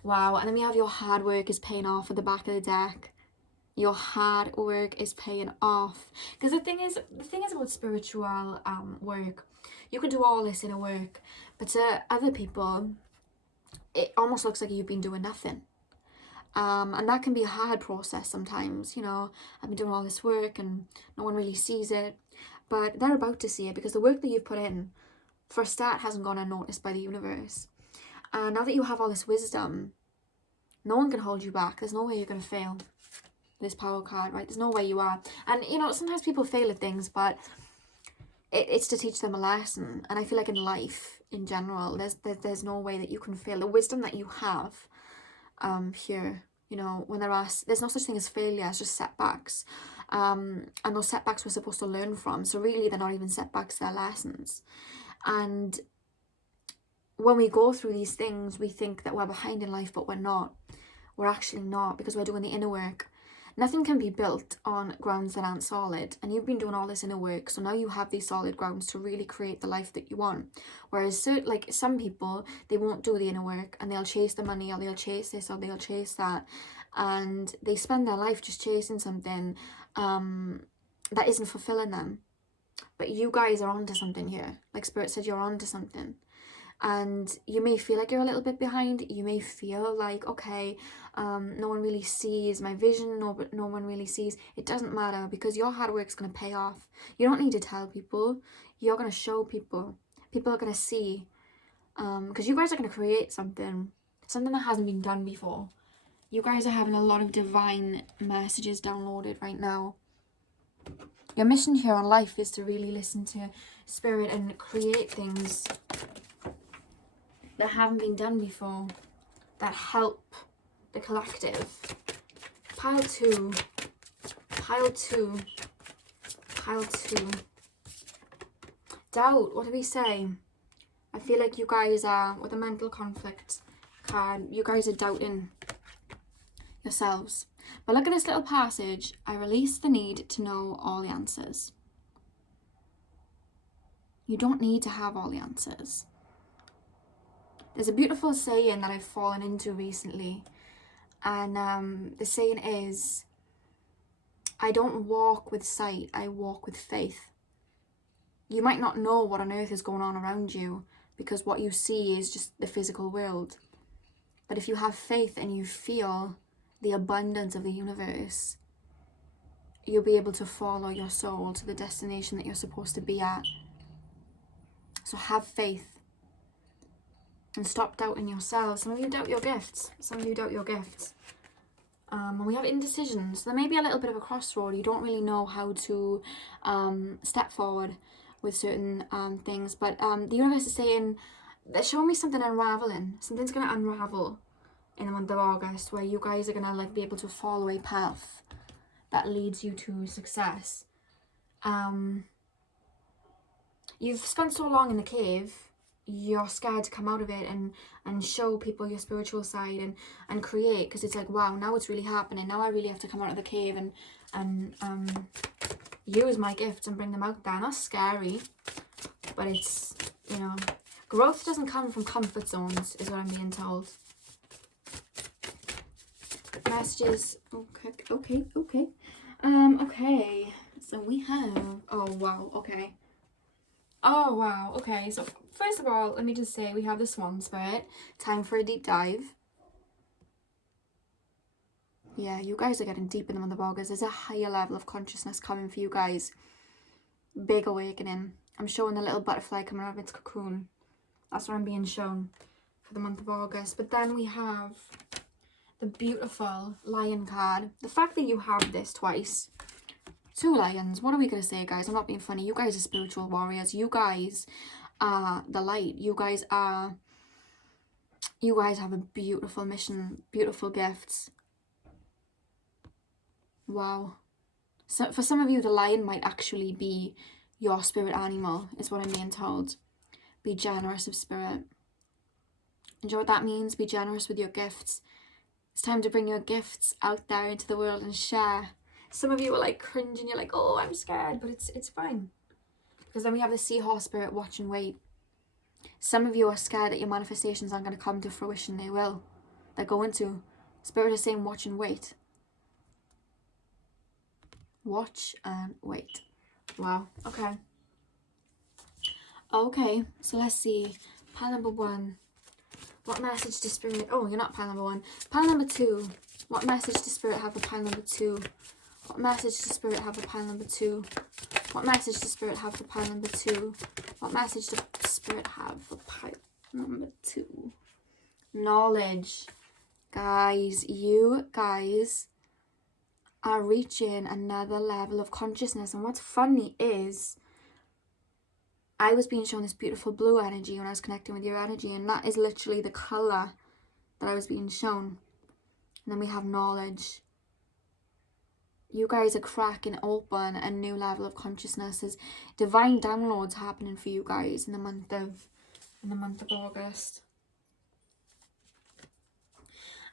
Wow. And then we have your hard work is paying off at the back of the deck. Your hard work is paying off. Because the thing is about spiritual work, you can do all this inner work, but to other people it almost looks like you've been doing nothing. And that can be a hard process sometimes. You know, I've been doing all this work and no one really sees it, but they're about to see it, because the work that you've put in for a start hasn't gone unnoticed by the universe. And now that you have all this wisdom, no one can hold you back. There's no way you're going to fail. This power card, right? There's no way you are. And you know, sometimes people fail at things, but it's to teach them a lesson. And I feel like in life in general, there's no way that you can fail. The wisdom that you have here, you know, when there's no such thing as failure, it's just setbacks. And those setbacks we're supposed to learn from. So really they're not even setbacks, they're lessons. And when we go through these things, we think that we're behind in life, but we're not. We're actually not, because we're doing the inner work. Nothing can be built on grounds that aren't solid. And you've been doing all this inner work, so now you have these solid grounds to really create the life that you want. Whereas like some people, they won't do the inner work and they'll chase the money, or they'll chase this, or they'll chase that. And they spend their life just chasing something that isn't fulfilling them. But you guys are onto something here. Like Spirit said, you're onto something. And you may feel like you're a little bit behind. You may feel like, okay, no one really sees my vision, but no one really sees. It doesn't matter, because your hard work is going to pay off. You don't need to tell people. You're going to show people. People are going to see. Because you guys are going to create something that hasn't been done before. You guys are having a lot of divine messages downloaded right now. Your mission here on life is to really listen to Spirit and create things that haven't been done before, that help the collective. Pile two. Pile 2. Doubt. What do we say? I feel like you guys are, with a mental conflict card, you guys are doubting yourselves. But look at this little passage. I release the need to know all the answers. You don't need to have all the answers. There's a beautiful saying that I've fallen into recently. And the saying is, I don't walk with sight, I walk with faith. You might not know what on earth is going on around you because what you see is just the physical world. But if you have faith and you feel the abundance of the universe, you'll be able to follow your soul to the destination that you're supposed to be at. So have faith and stop doubting yourselves. Some of you doubt your gifts. Some of you doubt your gifts. And we have indecisions. There may be a little bit of a crossroad. You don't really know how to step forward with certain things. But the universe is saying, they're showing me something unraveling. Something's going to unravel in the month of August, where you guys are going to like be able to follow a path that leads you to success. You've spent so long in the cave, you're scared to come out of it and show people your spiritual side and create, because it's like, wow, now it's really happening. Now I really have to come out of the cave and use my gifts and bring them out there. And that's scary, but it's, you know, growth doesn't come from comfort zones, is what I'm being told. Messages. Okay. Okay. So we have, oh wow, okay. Oh wow, okay. So first of all, let me just say we have the Swan Spirit. Time for a deep dive. Yeah, you guys are getting deep in the month of August. There's a higher level of consciousness coming for you guys. Big awakening. I'm showing the little butterfly coming out of its cocoon. That's what I'm being shown for the month of August. But then we have the beautiful Lion card. The fact that you have this twice. 2 lions. What are we going to say, guys? I'm not being funny. You guys are spiritual warriors. You guys are the light. You guys have a beautiful mission, beautiful gifts. Wow. So for some of you, the lion might actually be your spirit animal, is what I'm being told. Be generous of spirit. And you know what that means? Be generous with your gifts. It's time to bring your gifts out there into the world and share. Some of you are like cringing, you're like, oh, I'm scared, but it's fine. Because then we have the seahorse spirit, watch and wait. Some of you are scared that your manifestations aren't going to come to fruition. They will. They're going to. Spirit is saying watch and wait. Watch and wait. Wow. Okay. Okay, so let's see. Pile number 1. What message does Spirit... Oh, you're not pile number 1. Pile number 2. What message does Spirit have for pile number 2? What message does Spirit have for pile number 2? What message does Spirit have for pile number 2? What message does Spirit have for pile number 2? Knowledge. Guys, you guys are reaching another level of consciousness. And what's funny is, I was being shown this beautiful blue energy when I was connecting with your energy. And that is literally the colour that I was being shown. And then we have knowledge. You guys are cracking open a new level of consciousness. There's divine downloads happening for you guys in the month of August.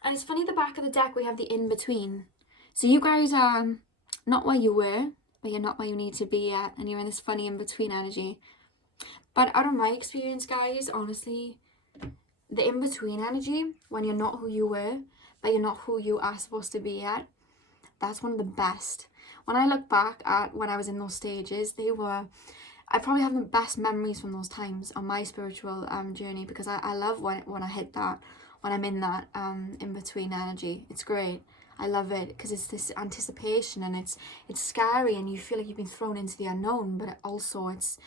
And it's funny, the back of the deck we have the in-between. So you guys are not where you were, but you're not where you need to be yet, and you're in this funny in-between energy. But out of my experience, guys, honestly, the in-between energy, when you're not who you were, but you're not who you are supposed to be yet, that's one of the best. When I look back at when I was in those stages, I probably have the best memories from those times on my spiritual journey, because I love when I hit that, when I'm in that in-between energy. It's great. I love it because it's this anticipation, and it's scary, and you feel like you've been thrown into the unknown, but also it's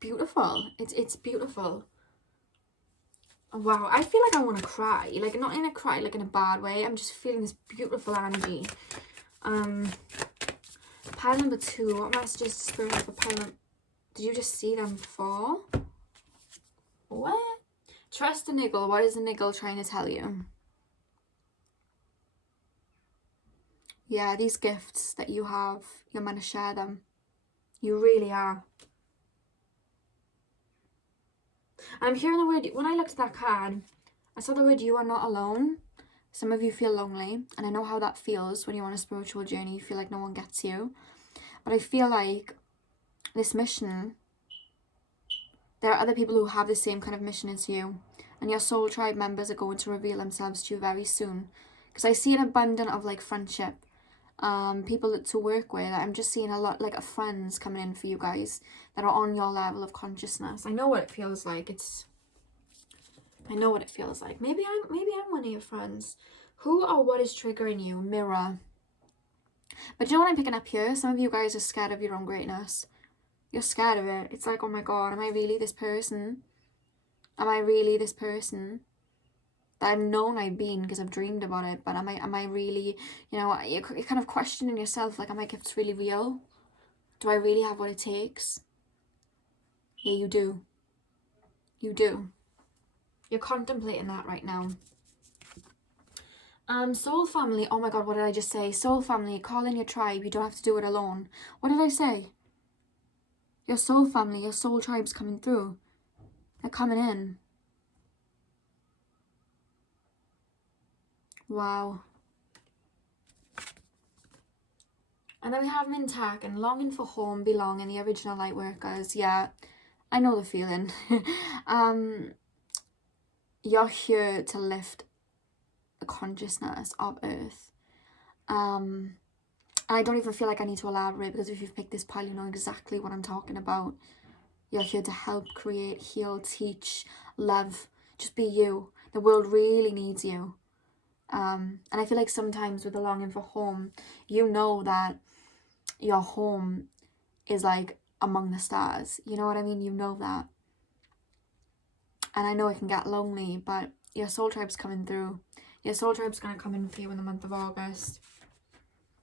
beautiful. It's beautiful. Wow, I feel like I want to cry. Like, not in a cry, like in a bad way. I'm just feeling this beautiful energy. Pile number 2. What messages does Spirit have for pile? Did you just see them fall? What? Trust the niggle. What is the niggle trying to tell you? Yeah, these gifts that you have, you're meant to share them. You really are. I'm hearing the word, when I looked at that card, I saw the word you are not alone. Some of you feel lonely, and I know how that feels when you're on a spiritual journey. You feel like no one gets you. But I feel like this mission, there are other people who have the same kind of mission as you, and your soul tribe members are going to reveal themselves to you very soon. Because I see an abundance of like friendship, people to work with. I'm just seeing a lot like of friends coming in for you guys that are on your level of consciousness. I know what it feels like. I know what it feels like. Maybe I'm one of your friends. Who or what is triggering you? Mirror. But you know what I'm picking up here? Some of you guys are scared of your own greatness. You're scared of it. It's like, oh my god, am I really this person? Am I really this person that I've known I've been because I've dreamed about it? But am I really, you know, you're kind of questioning yourself, like, are my gifts really real? Do I really have what it takes? Yeah, you do. You do. You're contemplating that right now. Soul family. Oh my god, what did I just say? Soul family, call in your tribe. You don't have to do it alone. What did I say? Your soul family, your soul tribe's coming through. They're coming in. Wow. And then we have Mintak and longing for home, belonging, the original light workers. Yeah, I know the feeling. You're here to lift the consciousness of Earth. And I don't even feel like I need to elaborate, because if you've picked this pile, you know exactly what I'm talking about. You're here to help, create, heal, teach, love. Just be you. The world really needs you. And I feel like sometimes with the longing for home, you know that your home is like among the stars. You know what I mean? You know that. And I know it can get lonely, but your soul tribe's coming through. Your soul tribe's going to come in for you in the month of August.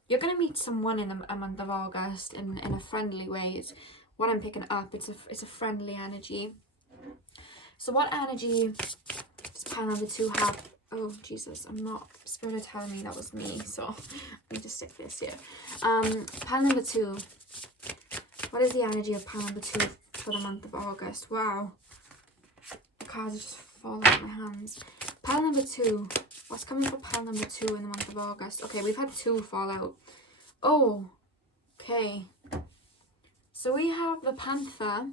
You're going to meet someone in a month of August in a friendly way. It's what I'm picking up. It's a friendly energy. So what energy does pile number 2 have? Oh, Jesus, I'm not... Spirit are telling me that was me, so I need to stick this here. Pile number 2. What is the energy of pile number 2 for the month of August? Wow. The cards are just falling out of my hands. Pile number 2. What's coming for pile number 2 in the month of August? Okay, we've had 2 fall out. Oh, okay. So we have the panther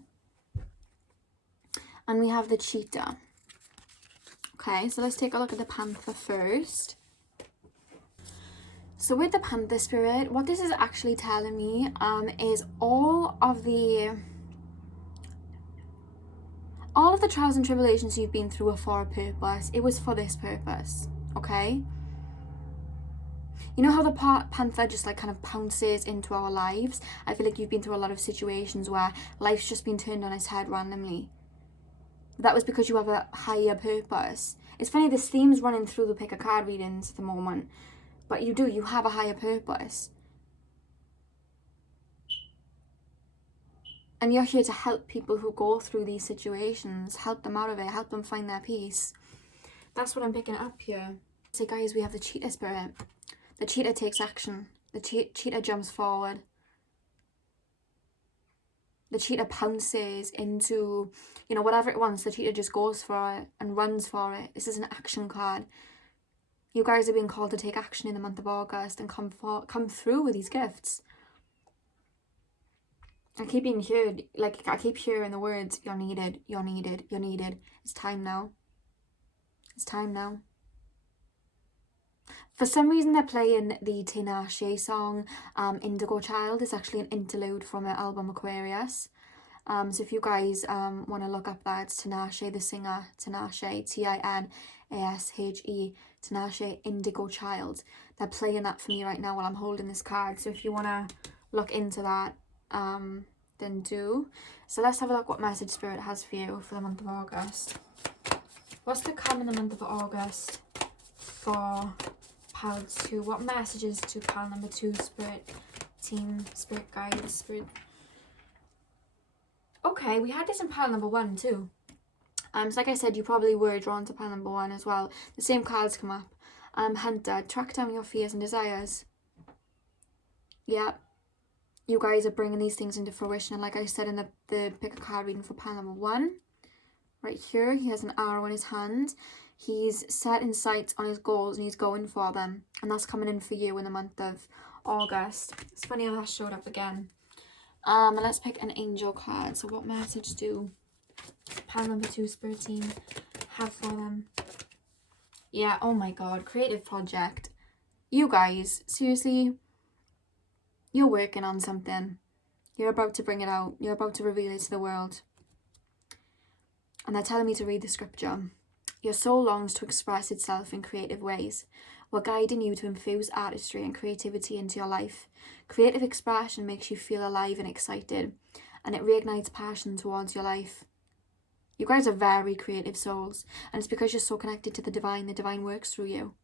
and we have the cheetah. Okay, so let's take a look at the panther first. So with the panther spirit, what this is actually telling me is all of the trials and tribulations you've been through are for a purpose. It was for this purpose, okay? You know how the panther just like kind of pounces into our lives? I feel like you've been through a lot of situations where life's just been turned on its head randomly. That was because you have a higher purpose. It's funny, this theme's running through the pick a card readings at the moment. But you have a higher purpose. And you're here to help people who go through these situations, help them out of it, help them find their peace. That's what I'm picking up here. So guys, we have the cheetah spirit. The cheetah takes action. The cheetah jumps forward. The cheetah pounces into, you know, whatever it wants. The cheetah just goes for it and runs for it. This is an action card. You guys are being called to take action in the month of August and come through with these gifts. I keep being heard, like I keep hearing the words, you're needed, you're needed, you're needed. It's time now. It's time now. For some reason they're playing the Tinashe song, Indigo Child. It's actually an interlude from her album Enquires. So if you guys want to look up that, it's Tinashe, the singer, Tinashe, Tinashe, Tinashe, Indigo Child. They're playing that for me right now while I'm holding this card. So if you want to look into that, then do. So let's have a look what message Spirit has for you for the month of August. What's to come in the month of August for pile 2? What messages to pile number 2, Spirit team, Spirit guides, Spirit? Okay, we had this in pile number 1 too. So like I said, you probably were drawn to pile number 1 as well. The same cards come up. Hunter, track down your fears and desires. Yeah. you guys are bringing these things into fruition. And like I said in the pick a card reading for pile number 1, right here, he has an arrow in his hand. He's setting sights on his goals and he's going for them. And that's coming in for you in the month of August. It's funny how that showed up again. And let's pick an angel card. So what message do pile number 2 spirit team have for them? Yeah, oh my god, creative project. You guys, seriously, you're working on something. You're about to bring it out. You're about to reveal it to the world. And they're telling me to read the scripture. Your soul longs to express itself in creative ways. We're guiding you to infuse artistry and creativity into your life. Creative expression makes you feel alive and excited, and it reignites passion towards your life. You guys are very creative souls, and it's because you're so connected to the divine works through you.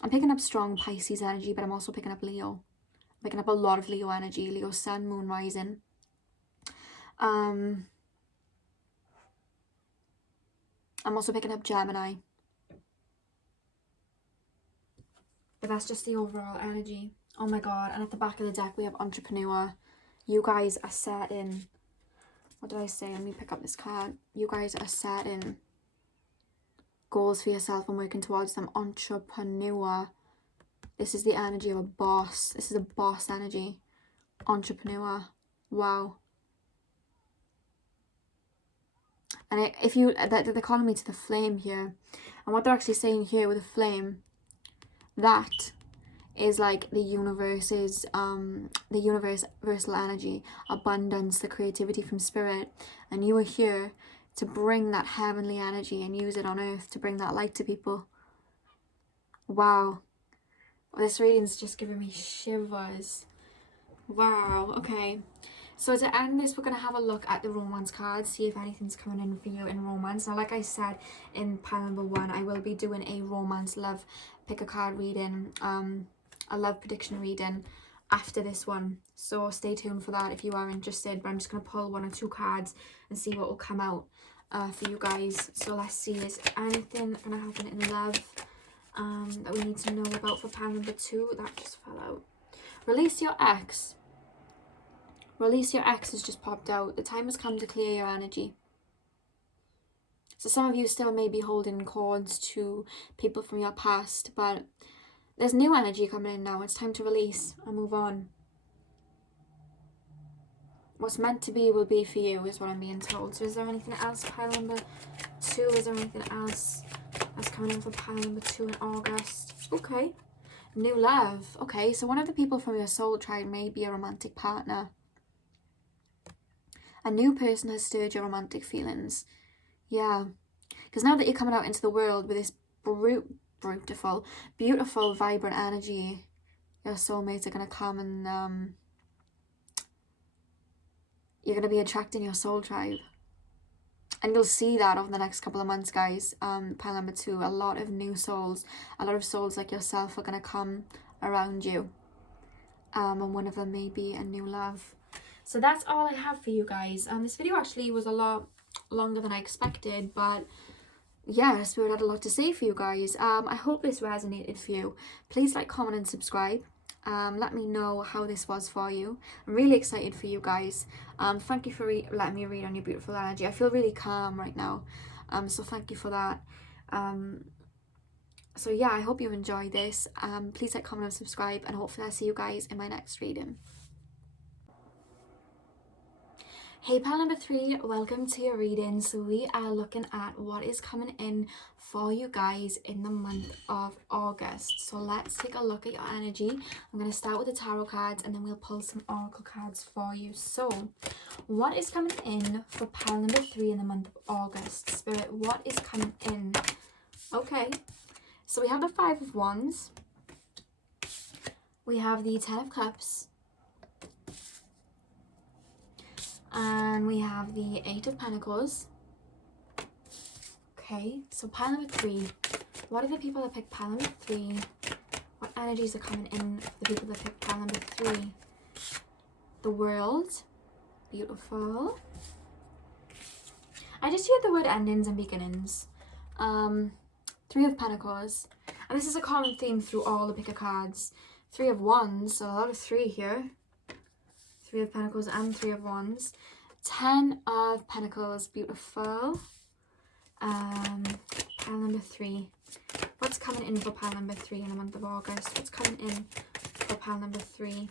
I'm picking up strong Pisces energy, but I'm also picking up Leo. I'm picking up a lot of Leo energy, Leo sun, moon, rising. I'm also picking up Gemini. But that's just the overall energy. Oh my god, and at the back of the deck we have entrepreneur. You guys are setting, what did I say? Let me pick up this card. You guys are setting goals for yourself and working towards them. Entrepreneur. This is the energy of a boss. This is a boss energy. Entrepreneur. Wow. And if you, they're calling me to the flame here. And what they're actually saying here with the flame, that is like the universe's, the universal energy, abundance, the creativity from spirit. And you are here to bring that heavenly energy and use it on earth to bring that light to people. Wow. This reading's just giving me shivers. Wow, okay. So to end this, we're going to have a look at the romance cards, see if anything's coming in for you in romance. Now, like I said in pile number 1, I will be doing a romance love pick a card reading, a love prediction reading after this one. So stay tuned for that if you are interested. But I'm just going to pull 1 or 2 cards and see what will come out for you guys. So let's see, is anything going to happen in love that we need to know about for pile number 2? That just fell out. Release your ex. Release your ex has just popped out. The time has come to clear your energy. So some of you still may be holding cords to people from your past, but there's new energy coming in now. It's time to release and move on. What's meant to be will be for you is what I'm being told. So is there anything else, pile number 2? Is there anything else that's coming in for pile number 2 in August? Okay. New love. Okay, so one of the people from your soul tribe may be a romantic partner. A new person has stirred your romantic feelings. Yeah. Because now that you're coming out into the world with this beautiful, vibrant energy, your soulmates are going to come and you're going to be attracting your soul tribe. And you'll see that over the next couple of months, guys. Pile number 2, a lot of new souls, a lot of souls like yourself are going to come around you. And one of them may be a new love. So that's all I have for you guys. This video actually was a lot longer than I expected, but yeah, Spirit had a lot to say for you guys. I hope this resonated for you. Please like, comment and subscribe. Let me know how this was for you. I'm really excited for you guys. Thank you for letting me read on your beautiful energy. I feel really calm right now. So thank you for that. So yeah, I hope you enjoyed this. Please like, comment and subscribe, and hopefully I'll see you guys in my next reading. Hey pile number 3, welcome to your reading. So we are looking at what is coming in for you guys in the month of August. So let's take a look at your energy. I'm going to start with the tarot cards and then we'll pull some oracle cards for you. So what is coming in for pile number 3 in the month of August? Spirit, what is coming in? Okay, so we have the 5 of Wands. We have the 10 of Cups. And we have the 8 of Pentacles. Okay, so pile number 3. What are the people that picked pile number 3? What energies are coming in for the people that picked pile number 3? The World. Beautiful. I just hear the word endings and beginnings. 3 of Pentacles. And this is a common theme through all the picker cards. 3 of Wands, so a lot of 3 here. Three of Pentacles and Three of Wands. 10 of Pentacles, beautiful. Pile number 3. What's coming in for pile number 3 in the month of August? What's coming in for pile number 3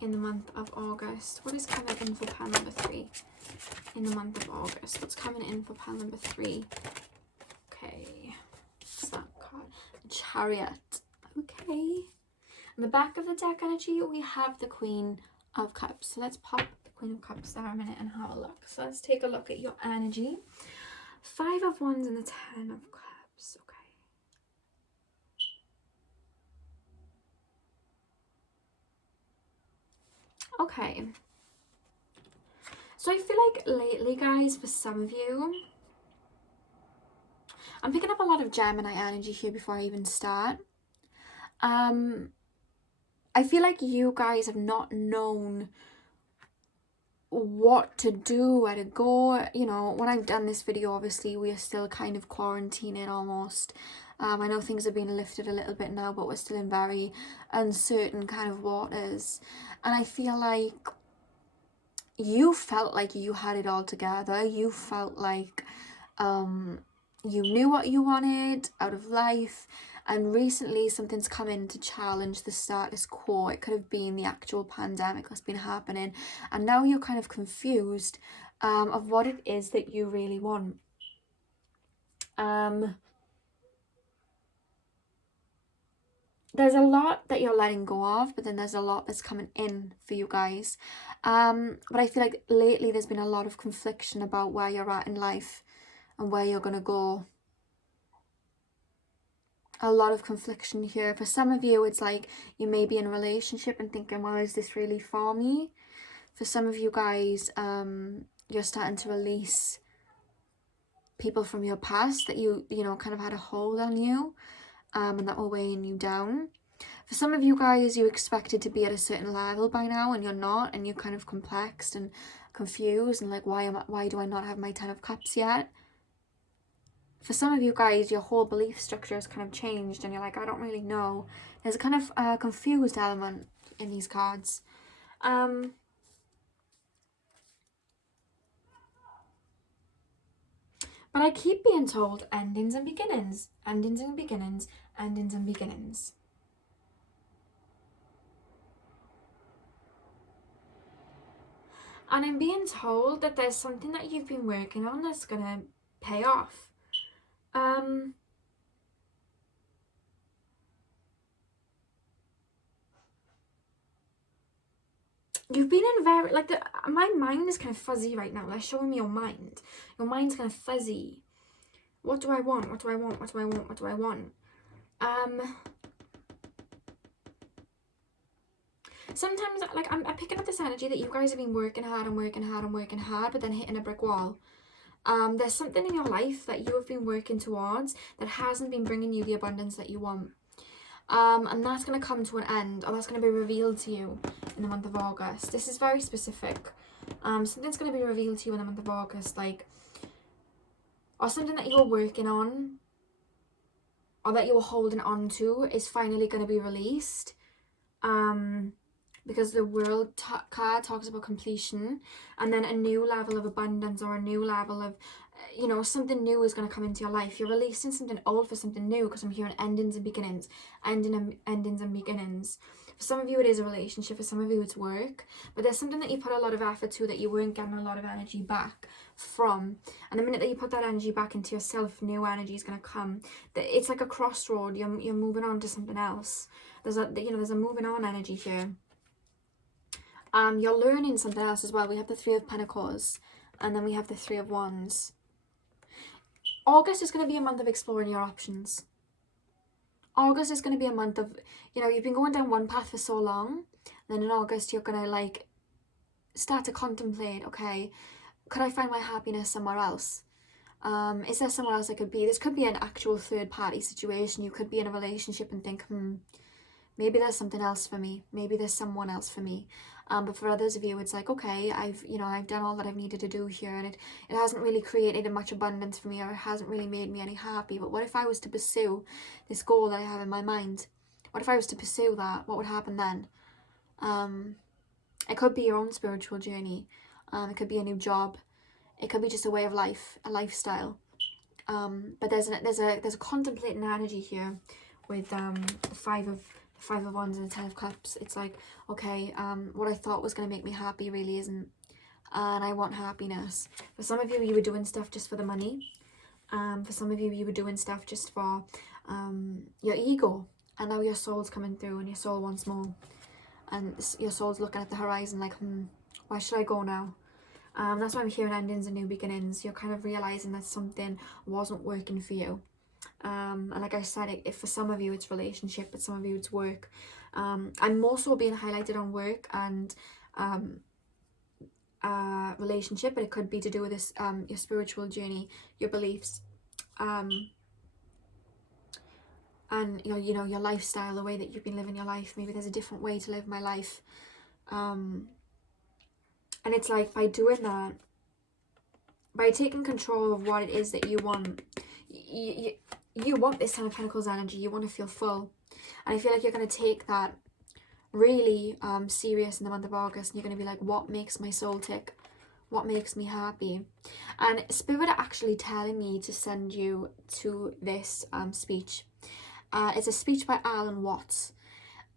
in the month of August? What is coming in for pile number 3 in the month of August? What's coming in for pile number 3? Okay. What's that card? The Chariot. Okay. On the back of the deck energy, we have the Queen of Cups. So let's pop the Queen of Cups there a minute and have a look. So let's take a look at your energy. 5 of Wands and the 10 of Cups. Okay. Okay. So I feel like lately, guys, for some of you, I'm picking up a lot of Gemini energy here before I even start. I feel like you guys have not known what to do, where to go. You know, when I've done this video, obviously we are still kind of quarantining almost. I know things are being lifted a little bit now, but we're still in very uncertain kind of waters. And I feel like you felt like you had it all together. You felt like you knew what you wanted out of life. And recently something's come in to challenge the status quo. It could have been the actual pandemic that's been happening. And now you're kind of confused of what it is that you really want. There's a lot that you're letting go of, but then there's a lot that's coming in for you guys. But I feel like lately there's been a lot of confliction about where you're at in life and where you're going to go. A lot of confliction here. For some of you, it's like you may be in a relationship and thinking, well, is this really for me? For some of you guys, you're starting to release people from your past that you know, kind of had a hold on you, and that were weighing you down. For some of you guys, you expected to be at a certain level by now and you're not, and you're kind of complexed and confused and like, why do I not have my 10 of Cups yet? For some of you guys, your whole belief structure has kind of changed and you're like, I don't really know. There's a kind of confused element in these cards. But I keep being told endings and beginnings, endings and beginnings, endings and beginnings. And I'm being told that there's something that you've been working on that's going to pay off. You've been in very, like, my mind is kind of fuzzy right now. They're showing me your mind. Your mind's kind of fuzzy. What do I want? What do I want? What do I want? What do I want? Sometimes, like, I'm picking up this energy that you guys have been working hard and working hard and working hard, but then hitting a brick wall. There's something in your life that you have been working towards that hasn't been bringing you the abundance that you want. And that's going to come to an end, or that's going to be revealed to you in the month of August. This is very specific. Something's going to be revealed to you in the month of August, like, or something that you were working on, or that you were holding on to is finally going to be released. Because the World card talks about completion, and then a new level of abundance, or a new level of, you know, something new is going to come into your life. You're releasing something old for something new, because I'm hearing endings and beginnings, endings and beginnings. For some of you it is a relationship, for some of you it's work, but there's something that you put a lot of effort to that you weren't getting a lot of energy back from, and the minute that you put that energy back into yourself, new energy is going to come. It's like a crossroad. You're moving on to something else. There's a moving on energy here. You're learning something else as well. We have the 3 of Pentacles, and then we have the 3 of Wands. August is going to be a month of exploring your options. August is going to be a month of, you know, you've been going down one path for so long, then in August you're going to, like, start to contemplate, okay, could I find my happiness somewhere else? Is there somewhere else I could be? This could be an actual third party situation. You could be in a relationship and think, maybe there's something else for me. Maybe there's someone else for me. But for others of you, it's like, okay, I've done all that I've needed to do here, and it hasn't really created much abundance for me, or it hasn't really made me any happy. But what if I was to pursue this goal that I have in my mind? What if I was to pursue that? What would happen then? It could be your own spiritual journey. It could be a new job. It could be just a way of life, a lifestyle. But there's a contemplating energy here with the five of wands and the 10 of cups. It's like, okay, what I thought was going to make me happy really isn't, and I want happiness. For some of you, you were doing stuff just for the money. For some of you, you were doing stuff just for your ego, and now your soul's coming through and your soul wants more, and your soul's looking at the horizon like, where should I go now? That's why I'm hearing endings and new beginnings. You're kind of realizing that something wasn't working for you. And like I said, if for some of you it's relationship, but some of you it's work. I'm more so being highlighted on work and relationship, but it could be to do with this, your spiritual journey, your beliefs, and your lifestyle, the way that you've been living your life. Maybe there's a different way to live my life. And it's like, by doing that, by taking control of what it is that you want, you want this 10 of Pentacles energy. You want to feel full. And I feel like you're going to take that really serious in the month of August. And you're going to be like, what makes my soul tick? What makes me happy? And Spirit are actually telling me to send you to this speech. It's a speech by Alan Watts.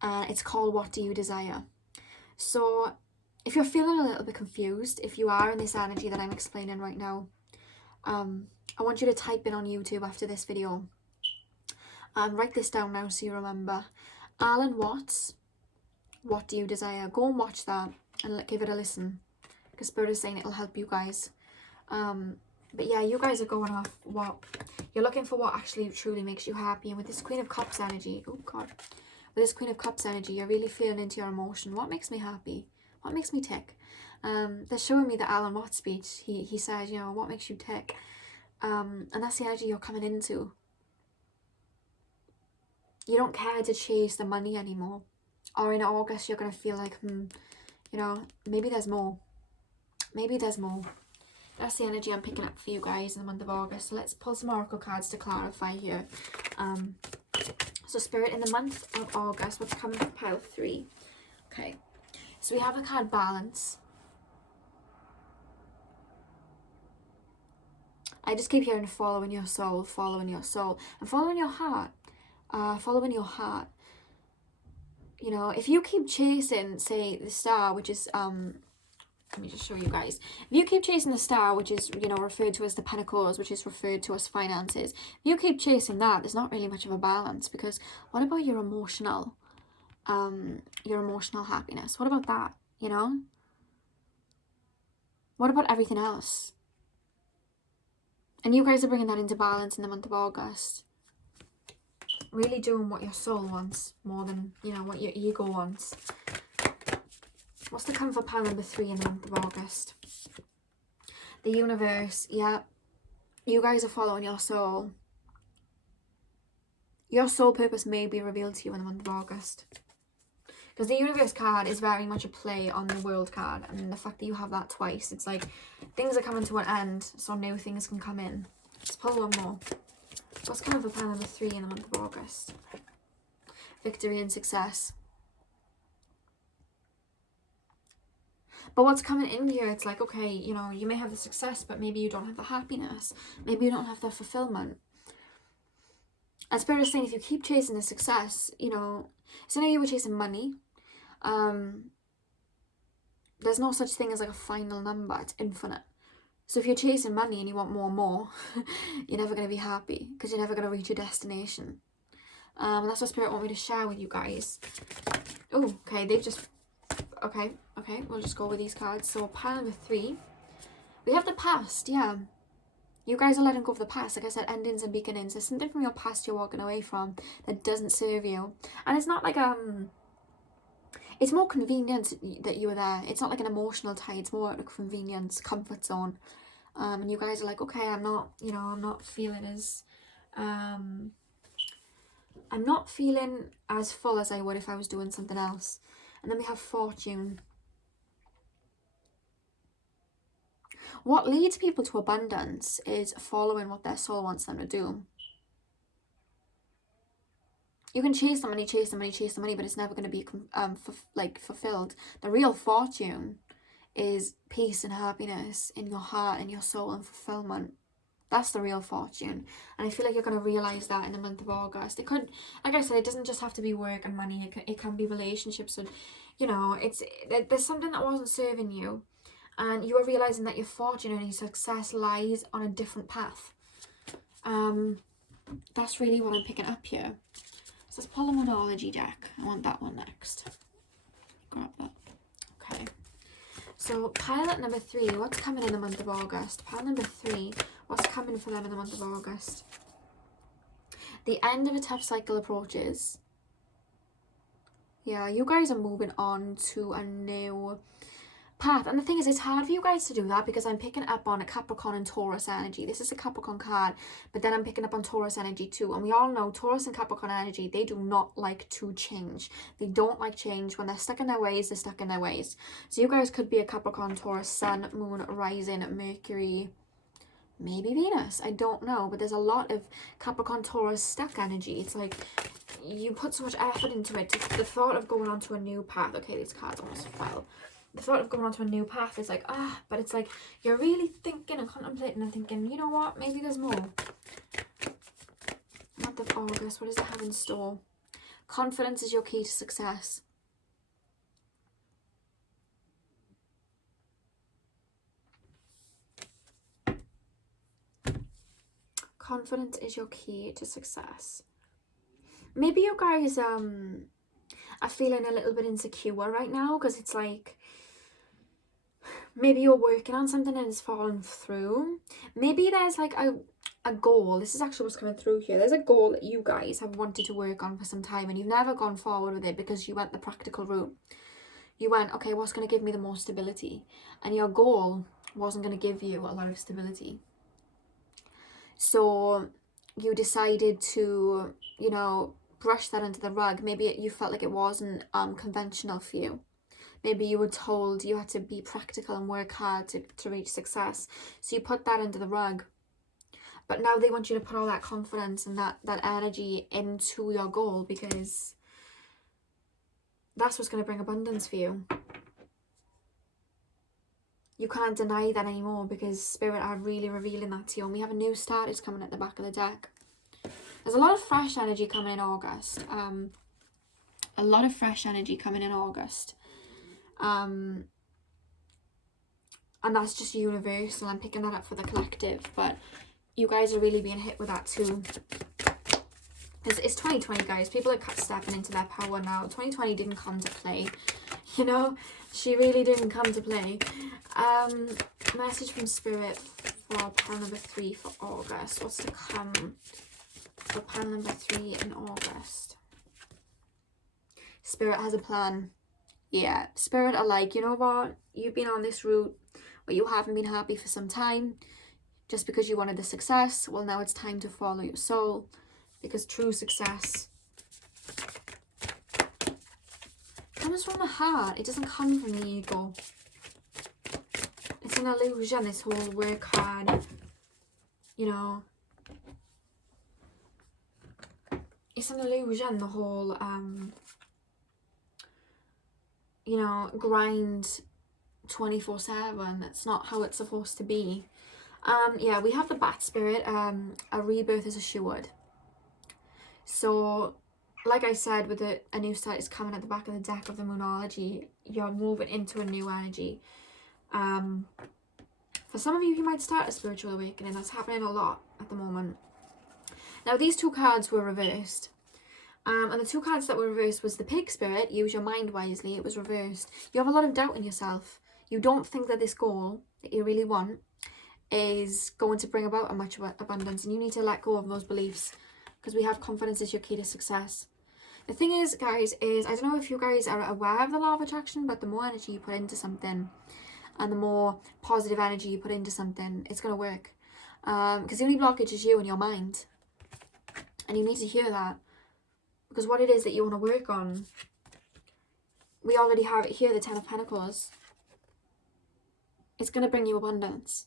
It's called What Do You Desire? So if you're feeling a little bit confused, if you are in this energy that I'm explaining right now, I want you to type in on YouTube after this video. Write this down now so you remember. Alan Watts, What Do You Desire? Go and watch that and give it a listen, because Spirit is saying it'll help you guys. But yeah, you guys are going off what you're looking for, what actually truly makes you happy. And with this Queen of Cups energy, oh God, with this Queen of Cups energy, you're really feeling into your emotion. What makes me happy? What makes me tick? They're showing me the Alan Watts speech. He says, you know, what makes you tick? And that's the energy you're coming into. You don't care to chase the money anymore. Or in August, you're going to feel like, you know, maybe there's more. Maybe there's more. That's the energy I'm picking up for you guys in the month of August. So let's pull some oracle cards to clarify here. So Spirit, in the month of August, what's coming for pile 3? Okay. So we have the card Balance. I just keep hearing following your soul, and following your heart. Following your heart. You know, if you keep chasing, say, the star, which is, let me just show you guys. If you keep chasing the star, which is, you know, referred to as the Pentacles, which is referred to as finances, if you keep chasing that, there's not really much of a balance, because what about your emotional happiness? What about that, you know? What about everything else? And you guys are bringing that into balance in the month of August. Really doing what your soul wants more than, you know, what your ego wants. What's the cover for pile number 3 in the month of August? The universe, yeah. You guys are following your soul. Your soul purpose may be revealed to you in the month of August. Because the universe card is very much a play on the world card. And the fact that you have that twice, it's like things are coming to an end, so new things can come in. Let's pull one more. What's kind of a pile number 3 in the month of August? Victory and success. But what's coming in here, it's like, okay, you know, you may have the success, but maybe you don't have the happiness. Maybe you don't have the fulfillment. And Spirit is saying, if you keep chasing the success, you know, so now you were chasing money. There's no such thing as like a final number. It's infinite. So if you're chasing money and you want more and more, you're never going to be happy, because you're never going to reach your destination. And that's what Spirit want me to share with you guys. Oh, okay, they've just... Okay, we'll just go with these cards. So pile number 3. We have the past, yeah. You guys are letting go of the past. Like I said, endings and beginnings. There's something from your past you're walking away from that doesn't serve you. And it's not like, it's more convenient that you were there. It's not like an emotional tie. It's more like a convenience, comfort zone. And you guys are like, okay, I'm not, you know, I'm not feeling as, I'm not feeling as full as I would if I was doing something else. And then we have fortune. What leads people to abundance is following what their soul wants them to do. You can chase the money, chase the money, chase the money, but it's never going to be fulfilled. The real fortune is peace and happiness in your heart and your soul and fulfillment. That's the real fortune. And I feel like you're going to realise that in the month of August. It could, like I said, it doesn't just have to be work and money. It can be relationships. And, you know, there's something that wasn't serving you. And you are realising that your fortune and your success lies on a different path. That's really what I'm picking up here. So let's pull a Monology deck. I want that one next. Grab that. Okay. So pilot number 3, what's coming in the month of August? Pilot number 3, what's coming for them in the month of August? The end of a tough cycle approaches. Yeah, you guys are moving on to a new path. And the thing is, it's hard for you guys to do that because I'm picking up on a Capricorn and Taurus energy. This is a Capricorn card, but then I'm picking up on Taurus energy too. And we all know Taurus and Capricorn energy, they do not like to change. They don't like change. When they're stuck in their ways, they're stuck in their ways. So you guys could be a Capricorn, Taurus, Sun, Moon, Rising, Mercury, maybe Venus. I don't know. But there's a lot of Capricorn, Taurus stuck energy. It's like you put so much effort into it. The thought of going on to a new path. Okay, these cards almost fell. The thought of going on to a new path is like, but it's like you're really thinking and contemplating and thinking, you know what, maybe there's more. Month of August, what does it have in store? Confidence is your key to success. Confidence is your key to success. Maybe you guys are feeling a little bit insecure right now because it's like, maybe you're working on something and it's fallen through. Maybe there's like a goal. This is actually what's coming through here. There's a goal that you guys have wanted to work on for some time and you've never gone forward with it because you went the practical route. You went, okay, what's going to give me the most stability? And your goal wasn't going to give you a lot of stability. So you decided to, you know, brush that under the rug. Maybe you felt like it wasn't conventional for you. Maybe you were told you had to be practical and work hard to reach success. So you put that under the rug. But now they want you to put all that confidence and that energy into your goal because that's what's going to bring abundance for you. You can't deny that anymore because Spirit are really revealing that to you. And we have a new start is coming at the back of the deck. There's a lot of fresh energy coming in August. A lot of fresh energy coming in August. And that's just universal. I'm picking that up for the collective, but you guys are really being hit with that too. It's 2020, guys. People are stepping into their power now. 2020 didn't come to play, you know. She really didn't come to play. Message from Spirit for pile number 3 for August. What's to come for pile number 3 in August? Spirit has a plan. Yeah, Spirit are like, you know what, you've been on this route but you haven't been happy for some time just because you wanted the success. Well, now it's time to follow your soul because true success comes from the heart. It doesn't come from the ego. It's an illusion, this whole work hard, you know. It's an illusion, the whole you know, grind 24/7. That's not how it's supposed to be. Yeah, we have the Bat Spirit. A rebirth is assured. So, like I said, with a new start is coming at the back of the deck of the Moonology, you're moving into a new energy. For some of you, you might start a spiritual awakening. That's happening a lot at the moment. Now, these two cards were reversed. And the two cards that were reversed was the Pig Spirit, use your mind wisely, it was reversed. You have a lot of doubt in yourself. You don't think that this goal that you really want is going to bring about a much abundance, and you need to let go of those beliefs because we have confidence is your key to success. The thing is, guys, is I don't know if you guys are aware of the law of attraction, but the more energy you put into something and the more positive energy you put into something, it's going to work. Because the only blockage is you and your mind. And you need to hear that. Because what it is that you want to work on, we already have it here, the Ten of Pentacles. It's going to bring you abundance.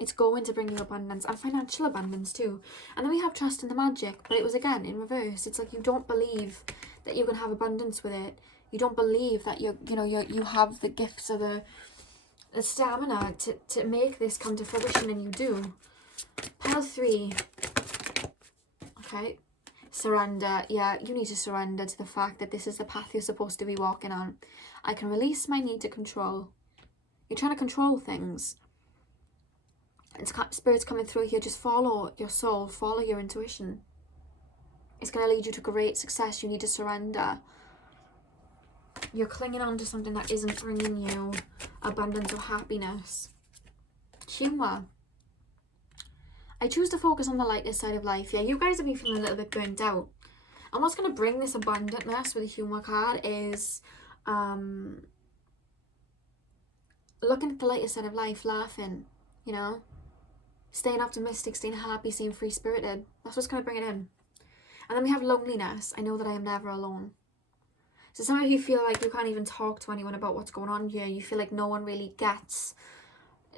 It's going to bring you abundance and financial abundance too. And then we have trust in the magic, but it was again in reverse. It's like you don't believe that you can have abundance with it. You don't believe that you have the gifts or the stamina to make this come to fruition, and you do. Pile 3. Okay. Surrender. Yeah, you need to surrender to the fact that this is the path you're supposed to be walking on. I can release my need to control. You're trying to control things. It's Spirit's coming through here. Just follow your soul. Follow your intuition. It's going to lead you to great success. You need to surrender. You're clinging on to something that isn't bringing you abundance or happiness. Humor. I choose to focus on the lighter side of life. Yeah, you guys have been feeling a little bit burnt out. And what's going to bring this abundantness with the humor card is looking at the lighter side of life, laughing, you know, staying optimistic, staying happy, staying free-spirited. That's what's going to bring it in. And then we have loneliness. I know that I am never alone. So some of you feel like you can't even talk to anyone about what's going on here. You feel like no one really gets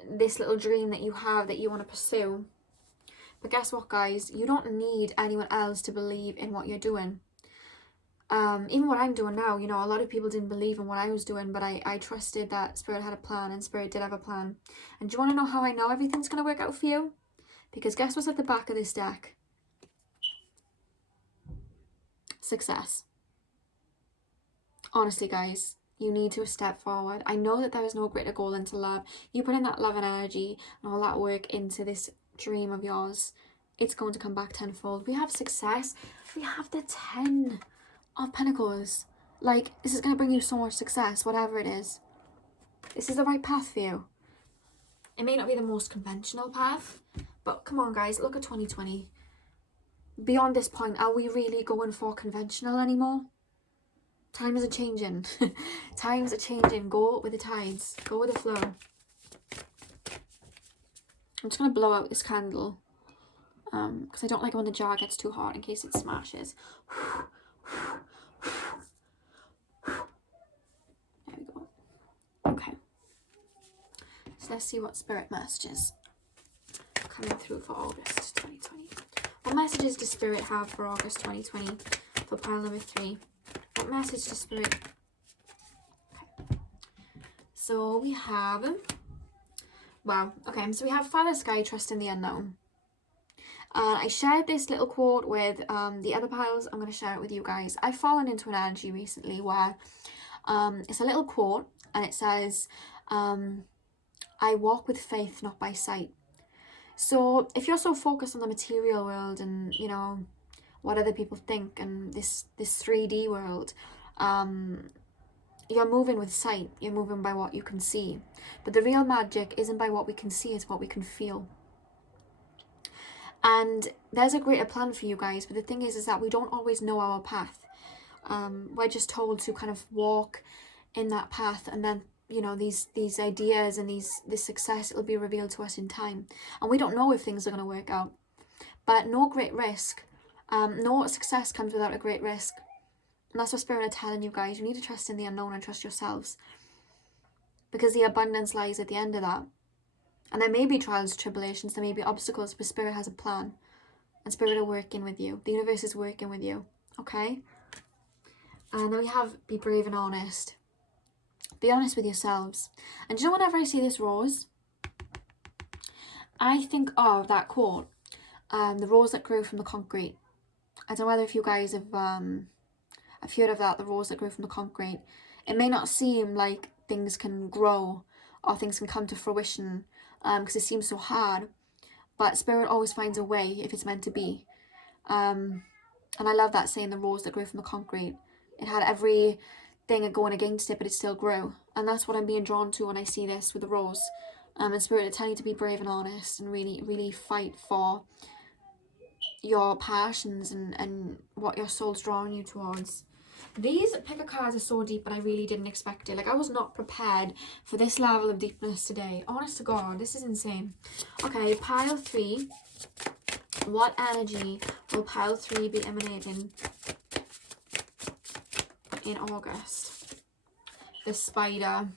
this little dream that you have that you want to pursue. But guess what, guys? You don't need anyone else to believe in what you're doing. Even what I'm doing now, you know, a lot of people didn't believe in what I was doing, but I trusted that Spirit had a plan, and Spirit did have a plan. And do you want to know how I know everything's going to work out for you? Because guess what's at the back of this deck? Success. Honestly, guys, you need to step forward. I know that there is no greater goal than to love. You put in that love and energy and all that work into this dream of yours, it's going to come back tenfold. We have success. We have the 10 of Pentacles. Like, this is going to bring you so much success, whatever it is. This is the right path for you. It may not be the most conventional path, but come on, guys, look at 2020. Beyond this point, are we really going for conventional anymore? Times are changing. Times are changing. Go with the tides. Go with the flow. I'm just going to blow out this candle. Because I don't like it when the jar gets too hot in case it smashes. There we go. Okay. So let's see what Spirit messages coming through for August 2020. What messages does Spirit have for August 2020 for pile number 3? What message does Spirit? Okay. So we have, wow, okay, so we have Father Sky, trust in the unknown. I shared this little quote with the other piles. I'm going to share it with you guys. I've fallen into an energy recently where it's a little quote, and it says, I walk with faith, not by sight. So if you're so focused on the material world and, you know, what other people think and this 3D world, you're moving with sight. You're moving by what you can see. But the real magic isn't by what we can see, it's what we can feel. And there's a greater plan for you guys, but the thing is that we don't always know our path. We're just told to kind of walk in that path, and then, you know, these ideas and this success, it'll be revealed to us in time. And we don't know if things are going to work out. But no great risk. No success comes without a great risk. And that's what Spirit are telling you guys. You need to trust in the unknown and trust yourselves. Because the abundance lies at the end of that. And there may be trials, tribulations, there may be obstacles, but Spirit has a plan. And Spirit are working with you. The universe is working with you. Okay? And then we have be brave and honest. Be honest with yourselves. And do you know, whenever I see this rose, I think of that quote, the rose that grew from the concrete. I don't know whether if you guys have heard of that, the rose that grew from the concrete. It may not seem like things can grow or things can come to fruition because it seems so hard, but Spirit always finds a way if it's meant to be. And I love that saying, the rose that grew from the concrete. It had everything going against it, but it still grew. And that's what I'm being drawn to when I see this with the rose. And Spirit are telling you to be brave and honest and really, really fight for your passions and what your soul's drawing you towards. These picker cards are so deep, but I really didn't expect it. Like, I was not prepared for this level of deepness today. Honest to God, this is insane. Okay, pile 3. What energy will pile 3 be emanating in August? The spider.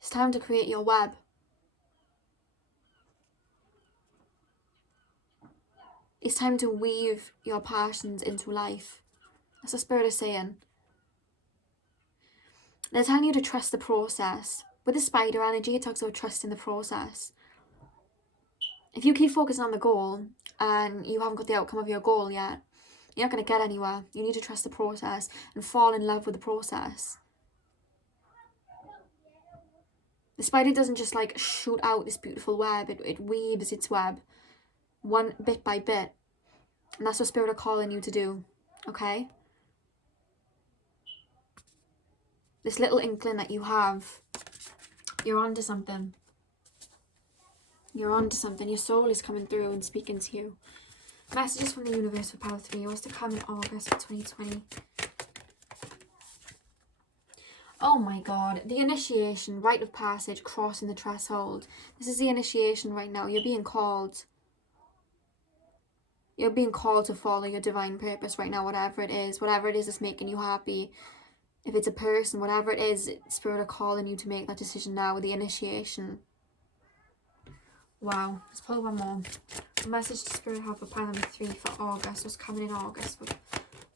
It's time to create your web. It's time to weave your passions into life. That's what Spirit is saying. They're telling you to trust the process. With the spider energy, it talks about trusting the process. If you keep focusing on the goal and you haven't got the outcome of your goal yet, you're not going to get anywhere. You need to trust the process and fall in love with the process. The spider doesn't just like shoot out this beautiful web. It weaves its web one bit by bit. And that's what Spirit are calling you to do. Okay? This little inkling that you have, you're onto something. You're onto something. Your soul is coming through and speaking to you. Messages from the universe for pile 3. What's to come in August of 2020? Oh my god. The initiation, rite of passage, crossing the threshold. This is the initiation right now. You're being called. You're being called to follow your divine purpose right now, whatever it is. Whatever it is that's making you happy. If it's a person, whatever it is, Spirit are calling you to make that decision now with the initiation. Wow. Let's pull one more. A message to Spirit have for pile number 3 for August. What's coming in August for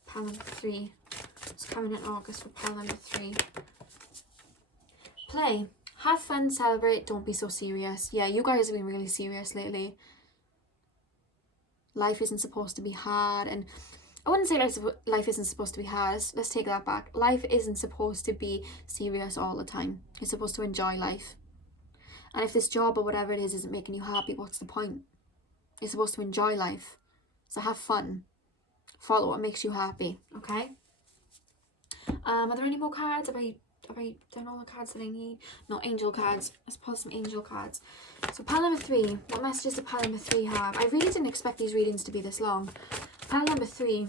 pile number 3? What's coming in August for pile number 3? Play. Have fun, celebrate, don't be so serious. Yeah, you guys have been really serious lately. Life isn't supposed to be hard, and I wouldn't say life isn't supposed to be hard. Let's take that back. Life isn't supposed to be serious all the time. You're supposed to enjoy life. And if this job or whatever it is isn't making you happy, what's the point? You're supposed to enjoy life. So have fun. Follow what makes you happy, okay? Are there any more cards? Have I done all the cards that I need? No, angel cards. Let's pull some angel cards. So pile number 3. What messages do pile number 3 have? I really didn't expect these readings to be this long. Pile number 3.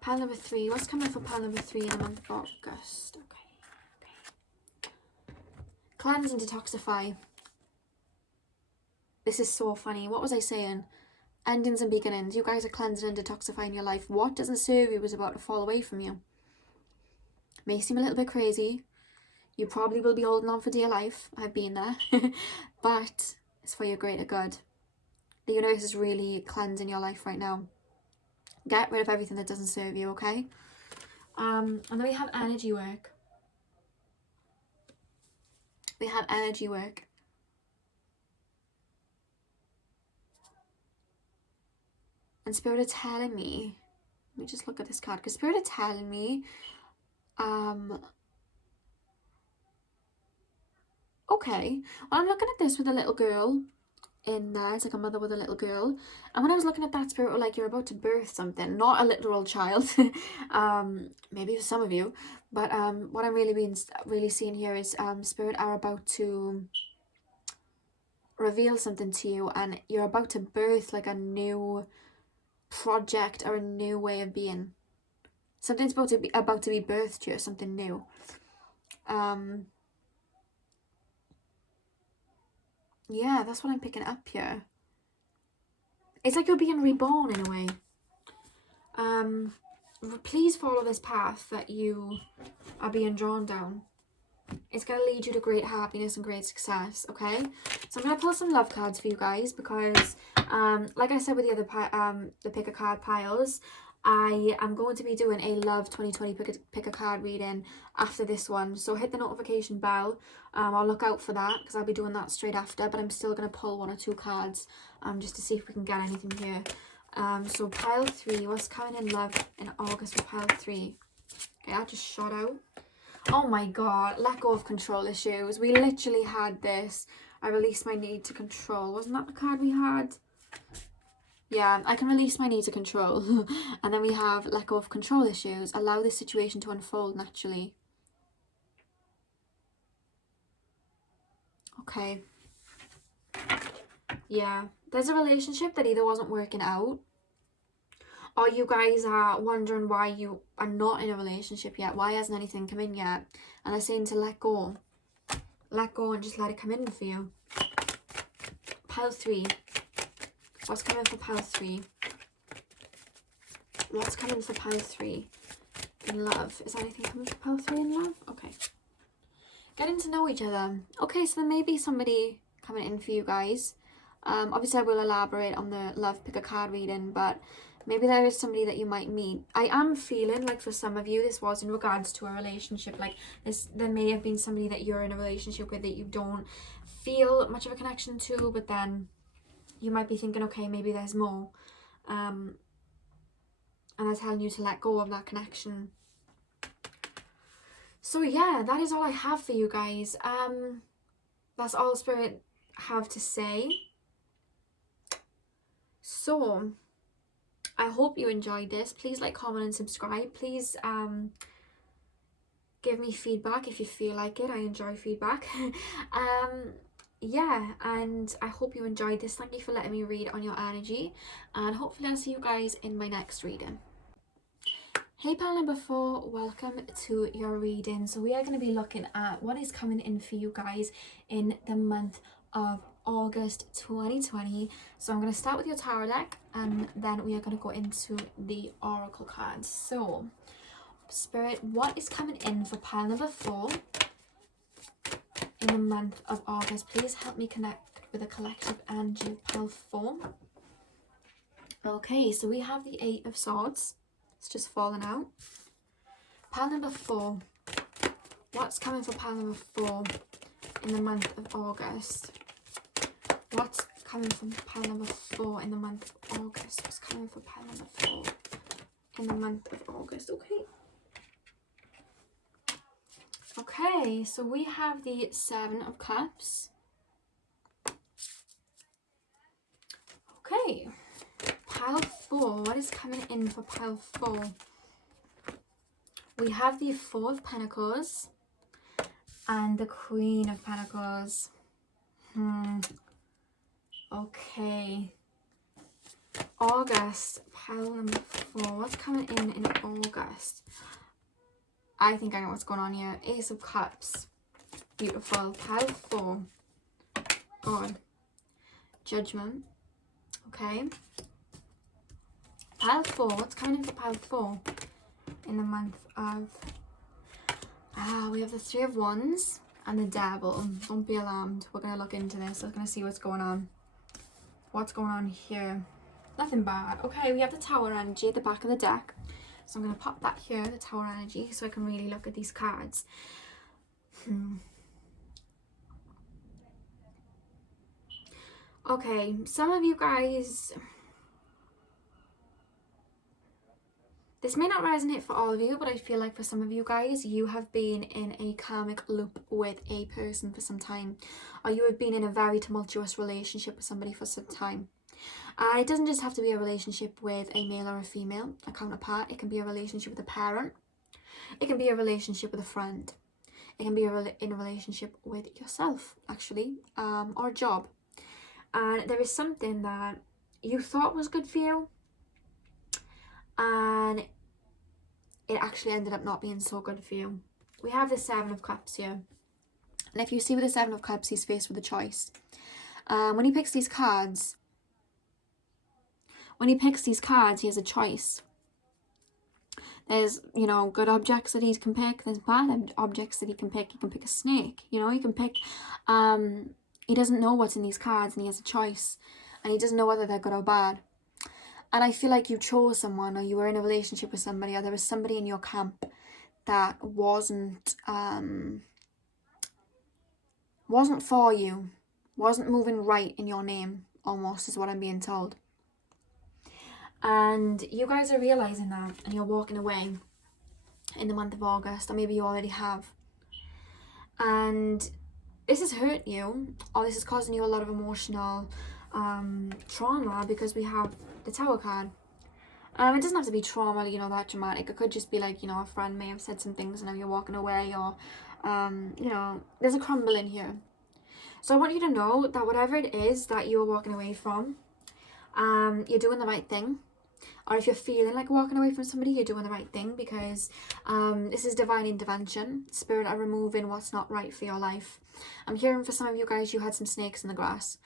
Pile number 3. What's coming for pile number 3 in the month of August? Okay. Cleanse and detoxify. This is so funny. What was I saying? Endings and beginnings. You guys are cleansing and detoxifying your life. What doesn't serve you is about to fall away from you. May seem a little bit crazy. You probably will be holding on for dear life. I've been there. But it's for your greater good. The universe is really cleansing your life right now. Get rid of everything that doesn't serve you, okay? And then we have energy work. We have energy work. And Spirit are telling me, let me just look at this card, because Spirit are telling me, okay, well, I'm looking at this with a little girl in there. It's like a mother with a little girl, and when I was looking at that, Spirit were like, you're about to birth something, not a literal child. Maybe for some of you, but what I'm really seeing here is Spirit are about to reveal something to you, and you're about to birth like a new project or a new way of being. Something's about to be birthed to you, something new. Yeah, that's what I'm picking up here. It's like you're being reborn in a way. Please follow this path that you are being drawn down. It's going to lead you to great happiness and great success, okay? So I'm going to pull some love cards for you guys because, like I said with the other the pick a card piles, I am going to be doing a love 2020 pick a card reading after this one. So hit the notification bell. I'll look out for that because I'll be doing that straight after. But I'm still going to pull 1 or 2 cards just to see if we can get anything here. So pile 3. What's coming in love in August for pile 3? Okay, I just shot out. Oh my god, let go of control issues. We literally had this. I release my need to control. Wasn't that the card we had? Yeah, I can release my need to control. And then we have let go of control issues. Allow this situation to unfold naturally. Okay. Yeah, there's a relationship that either wasn't working out, or you guys are wondering why you are not in a relationship yet. Why hasn't anything come in yet? And they're saying to let go. Let go and just let it come in for you. Pile 3. What's coming for pile 3? What's coming for pile 3 in love? Is anything coming for pile 3 in love? Okay. getting to know each other. Okay, so there may be somebody coming in for you guys. Obviously I will elaborate on the love pick a card reading, but maybe there is somebody that you might meet. I am feeling like for some of you this was in regards to a relationship. Like there may have been somebody that you're in a relationship with that you don't feel much of a connection to, but then you might be thinking, okay, maybe there's more, and they're telling you to let go of that connection. So yeah, that is all I have for you guys. That's all Spirit have to say. So I hope you enjoyed this. Please like, comment and subscribe. Please give me feedback if you feel like it. I enjoy feedback. Yeah, and I hope you enjoyed this. Thank you for letting me read on your energy, and hopefully I'll see you guys in my next reading. Hey pal number 4, welcome to your reading. So we are going to be looking at what is coming in for you guys in the month of August 2020. So I'm going to start with your tarot deck, and then we are going to go into the oracle cards. So Spirit, what is coming in for pile number 4 in the month of August? Please help me connect with a collective energy of pile 4. Okay, so we have the 8 of Swords. It's just fallen out. Pile number 4. What's coming for pile number 4 in the month of August? What's coming from pile number 4 in the month of August? What's coming for pile number 4 in the month of August? Okay. Okay, so we have the 7 of Cups. Okay. Pile 4. What is coming in for pile 4? We have the 4 of Pentacles and the Queen of Pentacles. Okay. August, pile number 4. What's coming in August? I think I know what's going on here. Ace of Cups. Beautiful. Pile 4. God. Judgment. Okay. Pile 4. What's coming in for pile 4 in the month of... we have the 3 of Wands and the Devil. Don't be alarmed. We're going to look into this. We're going to see what's going on. What's going on here? Nothing bad. Okay, we have the Tower energy at the back of the deck. So I'm going to pop that here, the Tower energy, so I can really look at these cards. Okay, some of you guys... This may not resonate for all of you, but I feel like for some of you guys, you have been in a karmic loop with a person for some time. Or you have been in a very tumultuous relationship with somebody for some time. And it doesn't just have to be a relationship with a male or a female, a counterpart. It can be a relationship with a parent. It can be a relationship with a friend. It can be in a relationship with yourself, actually, or a job. And there is something that you thought was good for you, and it actually ended up not being so good for you. We have the 7 of Cups here. And if you see with the 7 of Cups, he's faced with a choice. When he picks these cards, he has a choice. There's, you know, good objects that he can pick. There's bad objects that he can pick. He can pick a snake, you know, he can pick... he doesn't know what's in these cards, and he has a choice. And he doesn't know whether they're good or bad. And I feel like you chose someone, or you were in a relationship with somebody, or there was somebody in your camp that wasn't for you, wasn't moving right in your name, almost, is what I'm being told. And you guys are realising that, and you're walking away in the month of August, or maybe you already have. And this has hurt you, or this is causing you a lot of emotional trauma, because we have the Tower card. It doesn't have to be trauma, you know, that dramatic. It could just be like, you know, a friend may have said some things and now you're walking away, or, you know, there's a crumble in here. So I want you to know that whatever it is that you're walking away from, you're doing the right thing. Or if you're feeling like walking away from somebody, you're doing the right thing, because this is divine intervention. Spirit are removing what's not right for your life. I'm hearing for some of you guys, you had some snakes in the grass.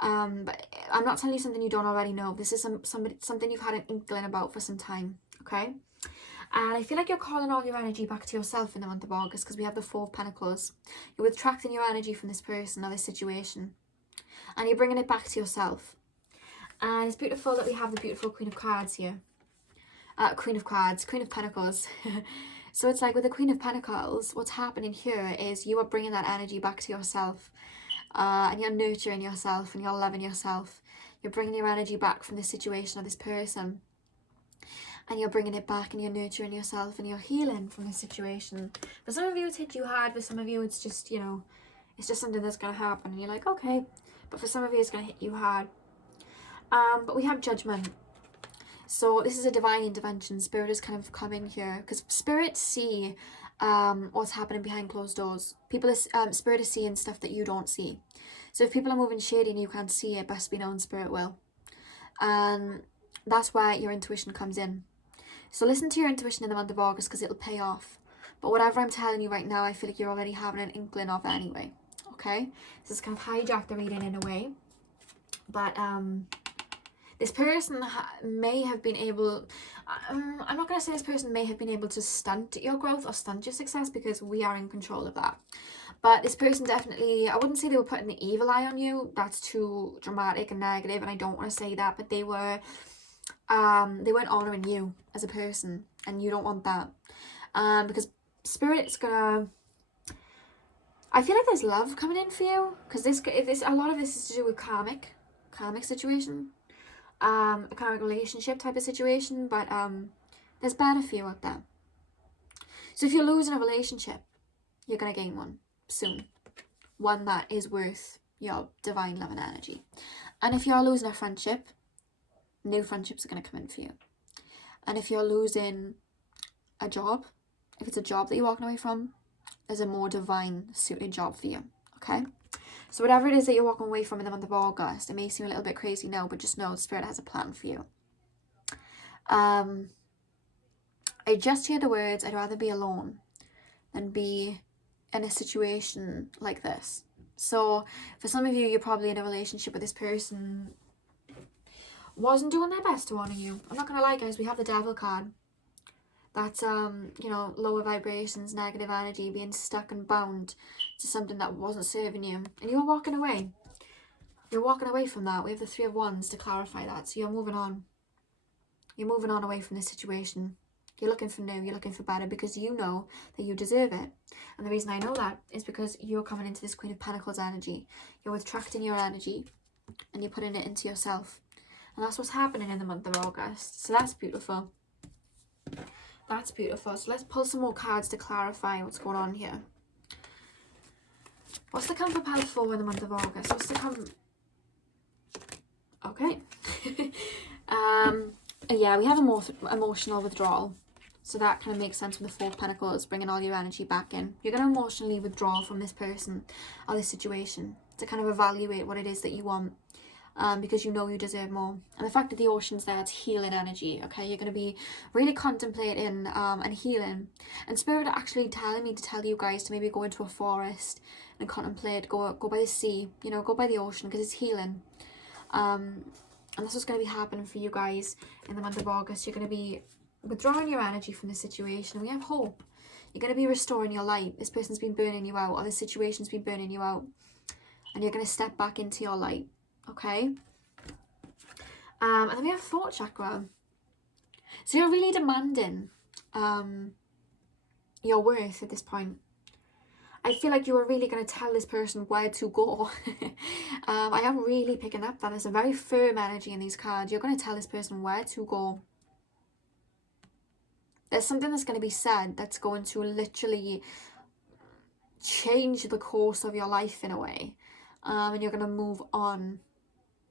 But I'm not telling you something you don't already know. This is something you've had an inkling about for some time, okay? And I feel like you're calling all your energy back to yourself in the month of August, because we have the Four of Pentacles. You're attracting your energy from this person or this situation, and you're bringing it back to yourself. And it's beautiful that we have the beautiful Queen of Cards here. Queen of Cards, Queen of Pentacles. So it's like with the Queen of Pentacles, what's happening here is you are bringing that energy back to yourself. And you're nurturing yourself and you're loving yourself. You're bringing your energy back from this situation or this person. And you're bringing it back and you're nurturing yourself and you're healing from this situation. For some of you it's hit you hard, for some of you it's just, you know, it's just something that's going to happen and you're like, okay. But for some of you it's going to hit you hard. But we have Judgment. So this is a divine intervention. Spirit has kind of come in here because spirits see what's happening behind closed doors. Spirit is seeing stuff that you don't see. So if people are moving shady and you can't see it, best be known, Spirit will. And that's where your intuition comes in. So listen to your intuition in the month of August because it'll pay off. But whatever I'm telling you right now, I feel like you're already having an inkling of it anyway. Okay? This is kind of hijacked the reading in a way. But this person may have been able, I'm not going to say this person may have been able to stunt your growth or stunt your success because we are in control of that. But this person definitely, I wouldn't say they were putting the evil eye on you. That's too dramatic and negative and I don't want to say that. But they weren't honouring you as a person and you don't want that. Because Spirit's going to, I feel like there's love coming in for you. Because a lot of this is to do with karmic situation. A karmic relationship type of situation, but there's better for you out there. So if you're losing a relationship, you're going to gain one soon. One that is worth your divine love and energy. And if you're losing a friendship, new friendships are going to come in for you. And if you're losing a job, if it's a job that you're walking away from, there's a more divine suited job for you. Okay? So whatever it is that you're walking away from in the month of August, it may seem a little bit crazy now, but just know the Spirit has a plan for you. I just hear the words, I'd rather be alone than be in a situation like this. So for some of you, you're probably in a relationship with this person wasn't doing their best to honour you. I'm not going to lie, guys, we have the Devil card. That's, you know, lower vibrations, negative energy, being stuck and bound to something that wasn't serving you. And you're walking away. You're walking away from that. We have the Three of Wands to clarify that. So you're moving on. You're moving on away from this situation. You're looking for new. You're looking for better because you know that you deserve it. And the reason I know that is because you're coming into this Queen of Pentacles energy. You're attracting your energy and you're putting it into yourself. And that's what's happening in the month of August. So that's beautiful. That's beautiful. So let's pull some more cards to clarify what's going on here. What's the come for pile 4 in the month of August? What's the come... Okay. Yeah, we have emotional withdrawal. So that kind of makes sense with the Four of Pentacles, bringing all your energy back in. You're going to emotionally withdraw from this person or this situation to kind of evaluate what it is that you want. Because you know you deserve more. And the fact that the ocean's there, it's healing energy, okay? You're going to be really contemplating and healing. And Spirit are actually telling me to tell you guys to maybe go into a forest and contemplate, go by the sea, you know, go by the ocean because it's healing. And that's what's going to be happening for you guys in the month of August. You're going to be withdrawing your energy from the situation. We have hope. You're going to be restoring your light. This person's been burning you out or this situation's been burning you out. And you're going to step back into your light. Okay, and then we have throat chakra. So you're really demanding your worth at this point. I feel like you are really going to tell this person where to go. I am really picking up that there's a very firm energy in these cards. You're going to tell this person where to go. There's something that's going to be said that's going to literally change the course of your life in a way. And you're going to move on.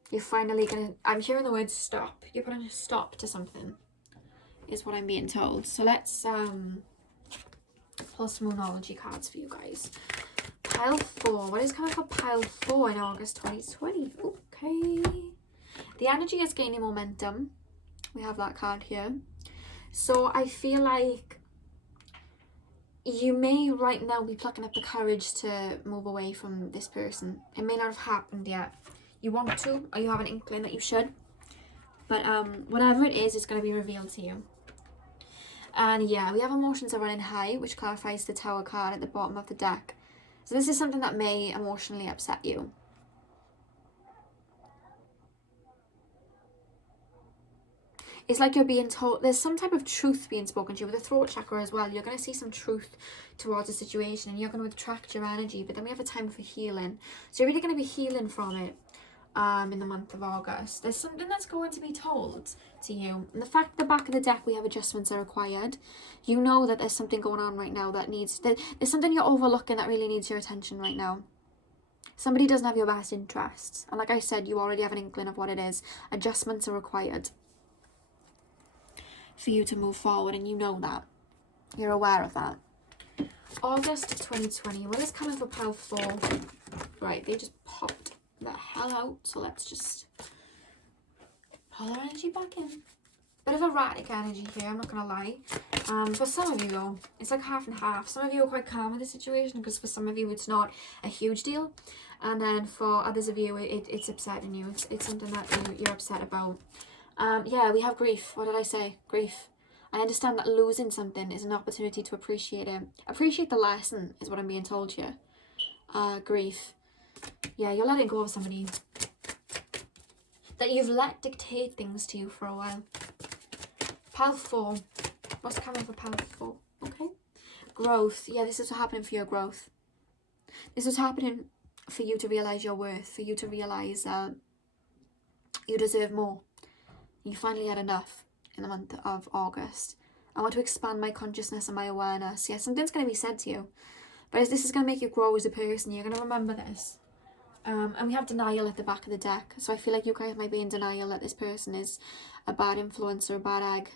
You're finally going to... I'm hearing the word stop. You're putting a stop to something, is what I'm being told. So let's pull some Moonology cards for you guys. Pile 4. What is coming for pile 4 in August 2020? Okay. The energy is gaining momentum. We have that card here. So I feel like you may right now be plucking up the courage to move away from this person. It may not have happened yet. You want to, or you have an inkling that you should. But whatever it is, it's going to be revealed to you. And yeah, we have emotions are running high, which clarifies the Tower card at the bottom of the deck. So this is something that may emotionally upset you. It's like you're being told, there's some type of truth being spoken to you with the throat chakra as well. You're going to see some truth towards a situation and you're going to attract your energy. But then we have a time for healing. So you're really going to be healing from it in the month of August. There's something that's going to be told to you. And the fact at the back of the deck we have adjustments are required. You know that there's something going on right now that needs, there's something you're overlooking that really needs your attention right now. Somebody doesn't have your best interests. And like I said, you already have an inkling of what it is. Adjustments are required for you to move forward, and you know that. You're aware of that. August 2020. What is coming for pile 4? Right, they just popped the hell out. So let's just pull our energy back in. Bit of erratic energy here, I'm not going to lie. For some of you though, it's like half and half. Some of you are quite calm with the situation because for some of you it's not a huge deal. And then for others of you, it's upsetting you. It's something that you're upset about. Yeah, we have grief. What did I say? Grief. I understand that losing something is an opportunity to appreciate it. Appreciate the lesson is what I'm being told here. Grief. Yeah, you're letting go of somebody that you've let dictate things to you for a while. Pile 4. What's coming for pile 4? Okay. Growth. Yeah, this is happening for your growth. This is happening for you to realise your worth. For you to realise that you deserve more. You finally had enough in the month of August. I want to expand my consciousness and my awareness. Yeah, something's going to be said to you. But this is going to make you grow as a person. You're going to remember this. And we have denial at the back of the deck. So I feel like you guys might be in denial that this person is a bad influence or a bad egg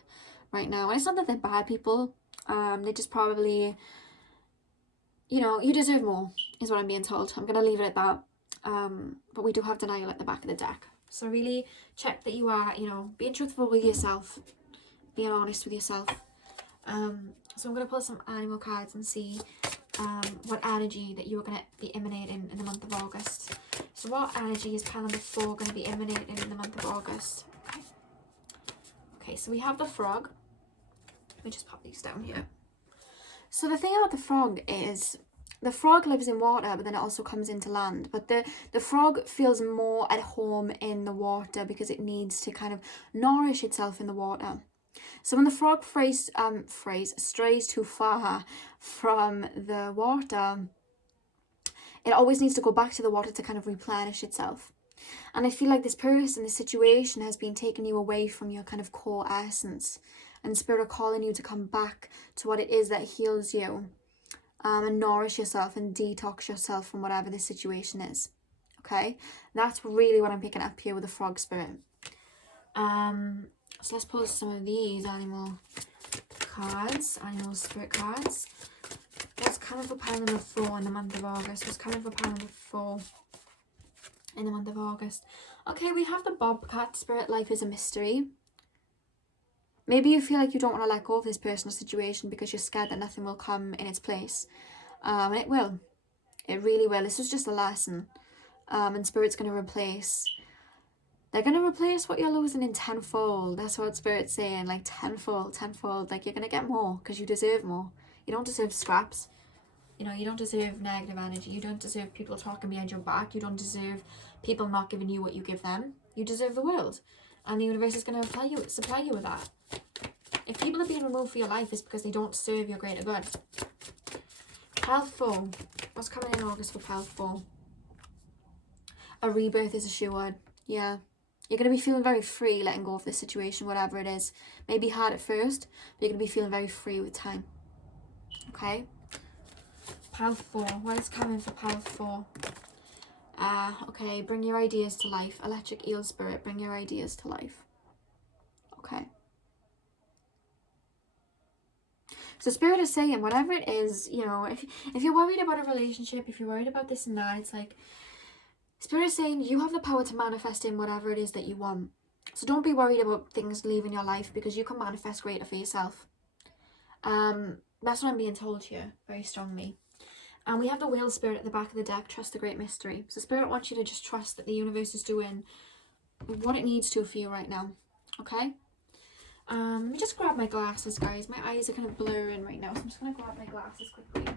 right now. And it's not that they're bad people. They just probably, you know, you deserve more is what I'm being told. I'm going to leave it at that. But we do have denial at the back of the deck. So really check that you are, you know, being truthful with yourself. Being honest with yourself. So I'm going to pull some animal cards and see what energy that you're going to be emanating in the month of August. So what energy is pile number 4 going to be emanating in the month of August? Okay. Okay, so we have the frog. Let me just pop these down here. So the thing about the frog is, the frog lives in water, but then it also comes into land. But the frog feels more at home in the water because it needs to kind of nourish itself in the water. So when the frog strays too far from the water, it always needs to go back to the water to kind of replenish itself. And I feel like this person, this situation has been taking you away from your kind of core essence. And Spirit are calling you to come back to what it is that heals you. And nourish yourself and detox yourself from whatever this situation is. Okay? That's really what I'm picking up here with the frog spirit. So let's pull some of these animal cards, animal spirit cards. What's coming for pile number 4 in the month of August? What's coming for pile number 4 in the month of August? Okay, we have the bobcat spirit. Life is a mystery. Maybe you feel like you don't want to let go of this personal situation because you're scared that nothing will come in its place. And it will. It really will. This is just a lesson. And Spirit's going to replace... They're going to replace what you're losing in tenfold. That's what Spirit's saying. Like tenfold. Like you're going to get more because you deserve more. You don't deserve scraps. You know, you don't deserve negative energy. You don't deserve people talking behind your back. You don't deserve people not giving you what you give them. You deserve the world. And the universe is going to supply you with that. If people are being removed from your life, it's because they don't serve your greater good. Pile 4. What's coming in August for pile 4? A rebirth is assured. Yeah. You're going to be feeling very free letting go of this situation, whatever it is. Maybe hard at first, but you're going to be feeling very free with time. Okay? Pile 4. What is coming for pile 4? Okay, bring your ideas to life. Electric eel spirit, bring your ideas to life. Okay. So Spirit is saying, whatever it is, you know, if you're worried about a relationship, if you're worried about this and that, it's like, Spirit is saying you have the power to manifest in whatever it is that you want. So don't be worried about things leaving your life because you can manifest greater for yourself. That's what I'm being told here, very strongly. And we have the whale spirit at the back of the deck, trust the great mystery. So Spirit wants you to just trust that the universe is doing what it needs to for you right now. Okay? Let me just grab my glasses, guys. My eyes are kind of blurring right now, so I'm just going to grab my glasses quickly.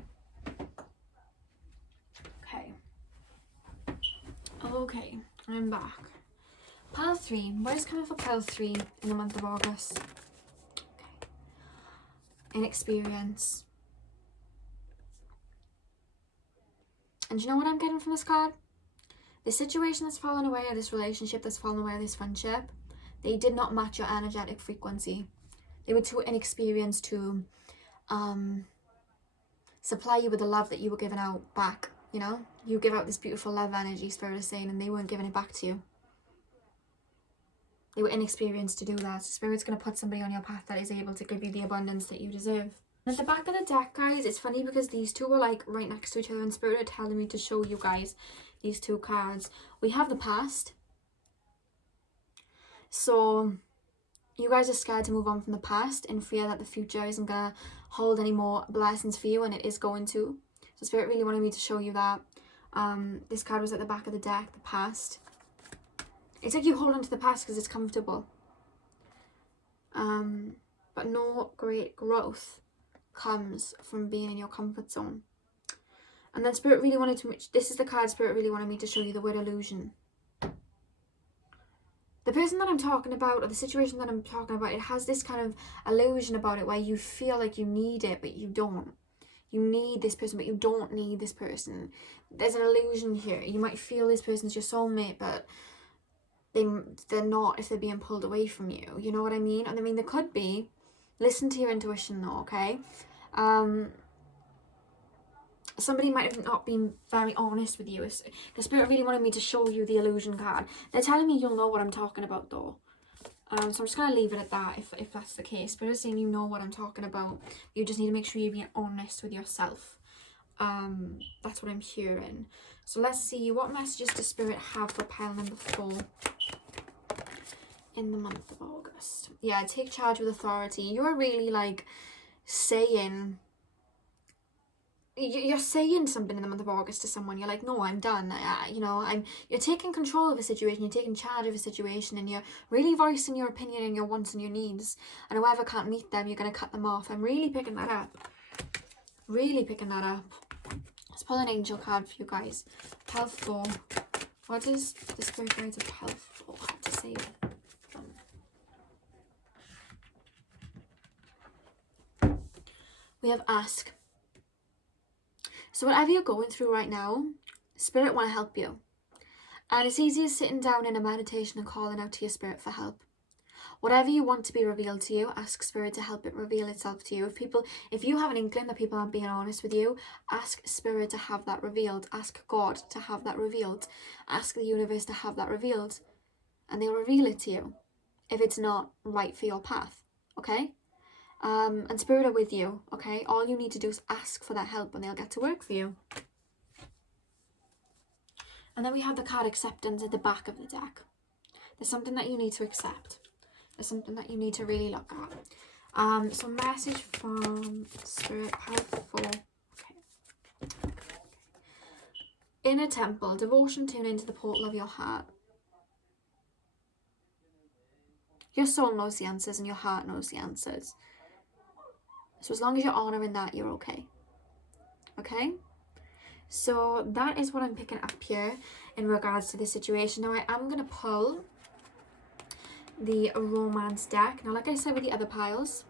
Okay. Okay, I'm back. Pile 3. What is coming for pile 3 in the month of August? Okay. Inexperience. And do you know what I'm getting from this card? The situation that's fallen away, or this relationship that's fallen away, or this friendship, they did not match your energetic frequency. They were too inexperienced to supply you with the love that you were giving out back, you know? You give out this beautiful love energy, Spirit is saying, and they weren't giving it back to you. They were inexperienced to do that. So Spirit's going to put somebody on your path that is able to give you the abundance that you deserve. At the back of the deck, guys, it's funny because these two were like right next to each other, and Spirit are telling me to show you guys these two cards. We have the past. So you guys are scared to move on from the past in fear that the future isn't going to hold any more blessings for you, and it is going to. So Spirit really wanted me to show you that. This card was at the back of the deck, the past. It's like you hold on to the past because it's comfortable. But no great growth comes from being in your comfort zone. And then Spirit really wanted to, this is the card Spirit really wanted me to show you, the word illusion. The person that I'm talking about, or the situation that I'm talking about, it has this kind of illusion about it where you feel like you need it, but you don't. You need this person, but you don't need this person. There's an illusion here. You might feel this person's your soulmate, but they're not if they're being pulled away from you. You know what I mean? And I mean, there could be. Listen to your intuition though, okay? Somebody might have not been very honest with you. The Spirit really wanted me to show you the illusion card. They're telling me you'll know what I'm talking about though. So I'm just going to leave it at that if that's the case. Spirit is saying you know what I'm talking about. You just need to make sure you're being honest with yourself. That's what I'm hearing. So let's see, what messages does Spirit have for pile number 4 in the month of August? Yeah, take charge with authority. You're really like saying... You're saying something in the month of August to someone. You're like, no, I'm done. You know, you're taking control of a situation. You're taking charge of a situation, and you're really voicing your opinion and your wants and your needs. And whoever can't meet them, you're going to cut them off. I'm really picking that up. Really picking that up. Let's pull an angel card for you guys. Pile 4. What does the Spirit guides of pile 4 have to say? We have ask. So whatever you're going through right now, Spirit want to help you. And it's easy as sitting down in a meditation and calling out to your Spirit for help. Whatever you want to be revealed to you, ask Spirit to help it reveal itself to you. If you have an inkling that people aren't being honest with you, ask Spirit to have that revealed. Ask God to have that revealed. Ask the universe to have that revealed. And they'll reveal it to you if it's not right for your path, okay? And Spirit are with you, okay? All you need to do is ask for that help and they'll get to work for you. And then we have the card acceptance at the back of the deck. There's something that you need to accept. There's something that you need to really look at. So message from Spirit, pile 4. Okay. Inner temple, devotion, tune into the portal of your heart. Your soul knows the answers and your heart knows the answers. So as long as you're honouring that, you're okay. Okay? So that is what I'm picking up here in regards to this situation. Now I am going to pull the romance deck. Now like I said with the other piles,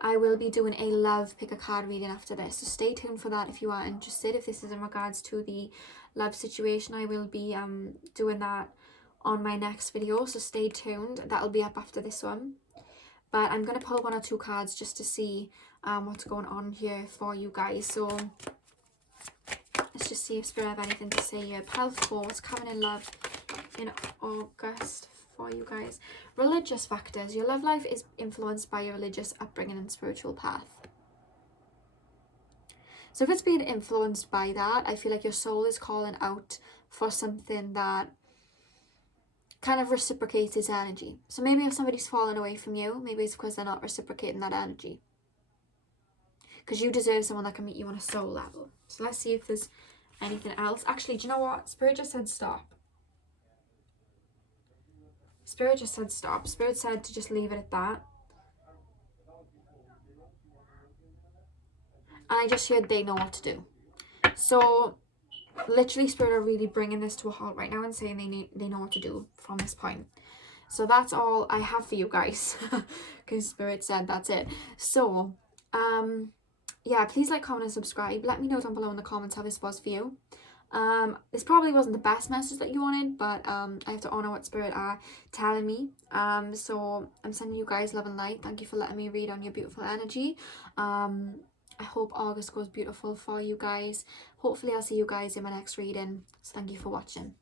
I will be doing a love pick a card reading after this. So stay tuned for that if you are interested. If this is in regards to the love situation, I will be doing that on my next video. So stay tuned. That'll be up after this one. But I'm going to pull 1 or 2 cards just to see what's going on here for you guys. So let's just see if Spirit have anything to say here. Pile 4, what's coming in love in August for you guys? Religious factors. Your love life is influenced by your religious upbringing and spiritual path. So if it's being influenced by that, I feel like your soul is calling out for something that kind of reciprocates its energy. So maybe if somebody's fallen away from you, maybe it's because they're not reciprocating that energy. Because you deserve someone that can meet you on a soul level. So let's see if there's anything else. Actually, do you know what? Spirit just said stop. Spirit just said stop. Spirit said to just leave it at that. and I just heard they know what to do. So literally Spirit are really bringing this to a halt right now and saying they know what to do from this point. So that's all I have for you guys, because Spirit said that's it. So yeah, please like, comment and subscribe. Let me know down below in the comments how this was for you. This probably wasn't the best message that you wanted, but I have to honor what Spirit are telling me. So I'm sending you guys love and light. Thank you for letting me read on your beautiful energy. I hope August goes beautiful for you guys. Hopefully I'll see you guys in my next reading. So thank you for watching.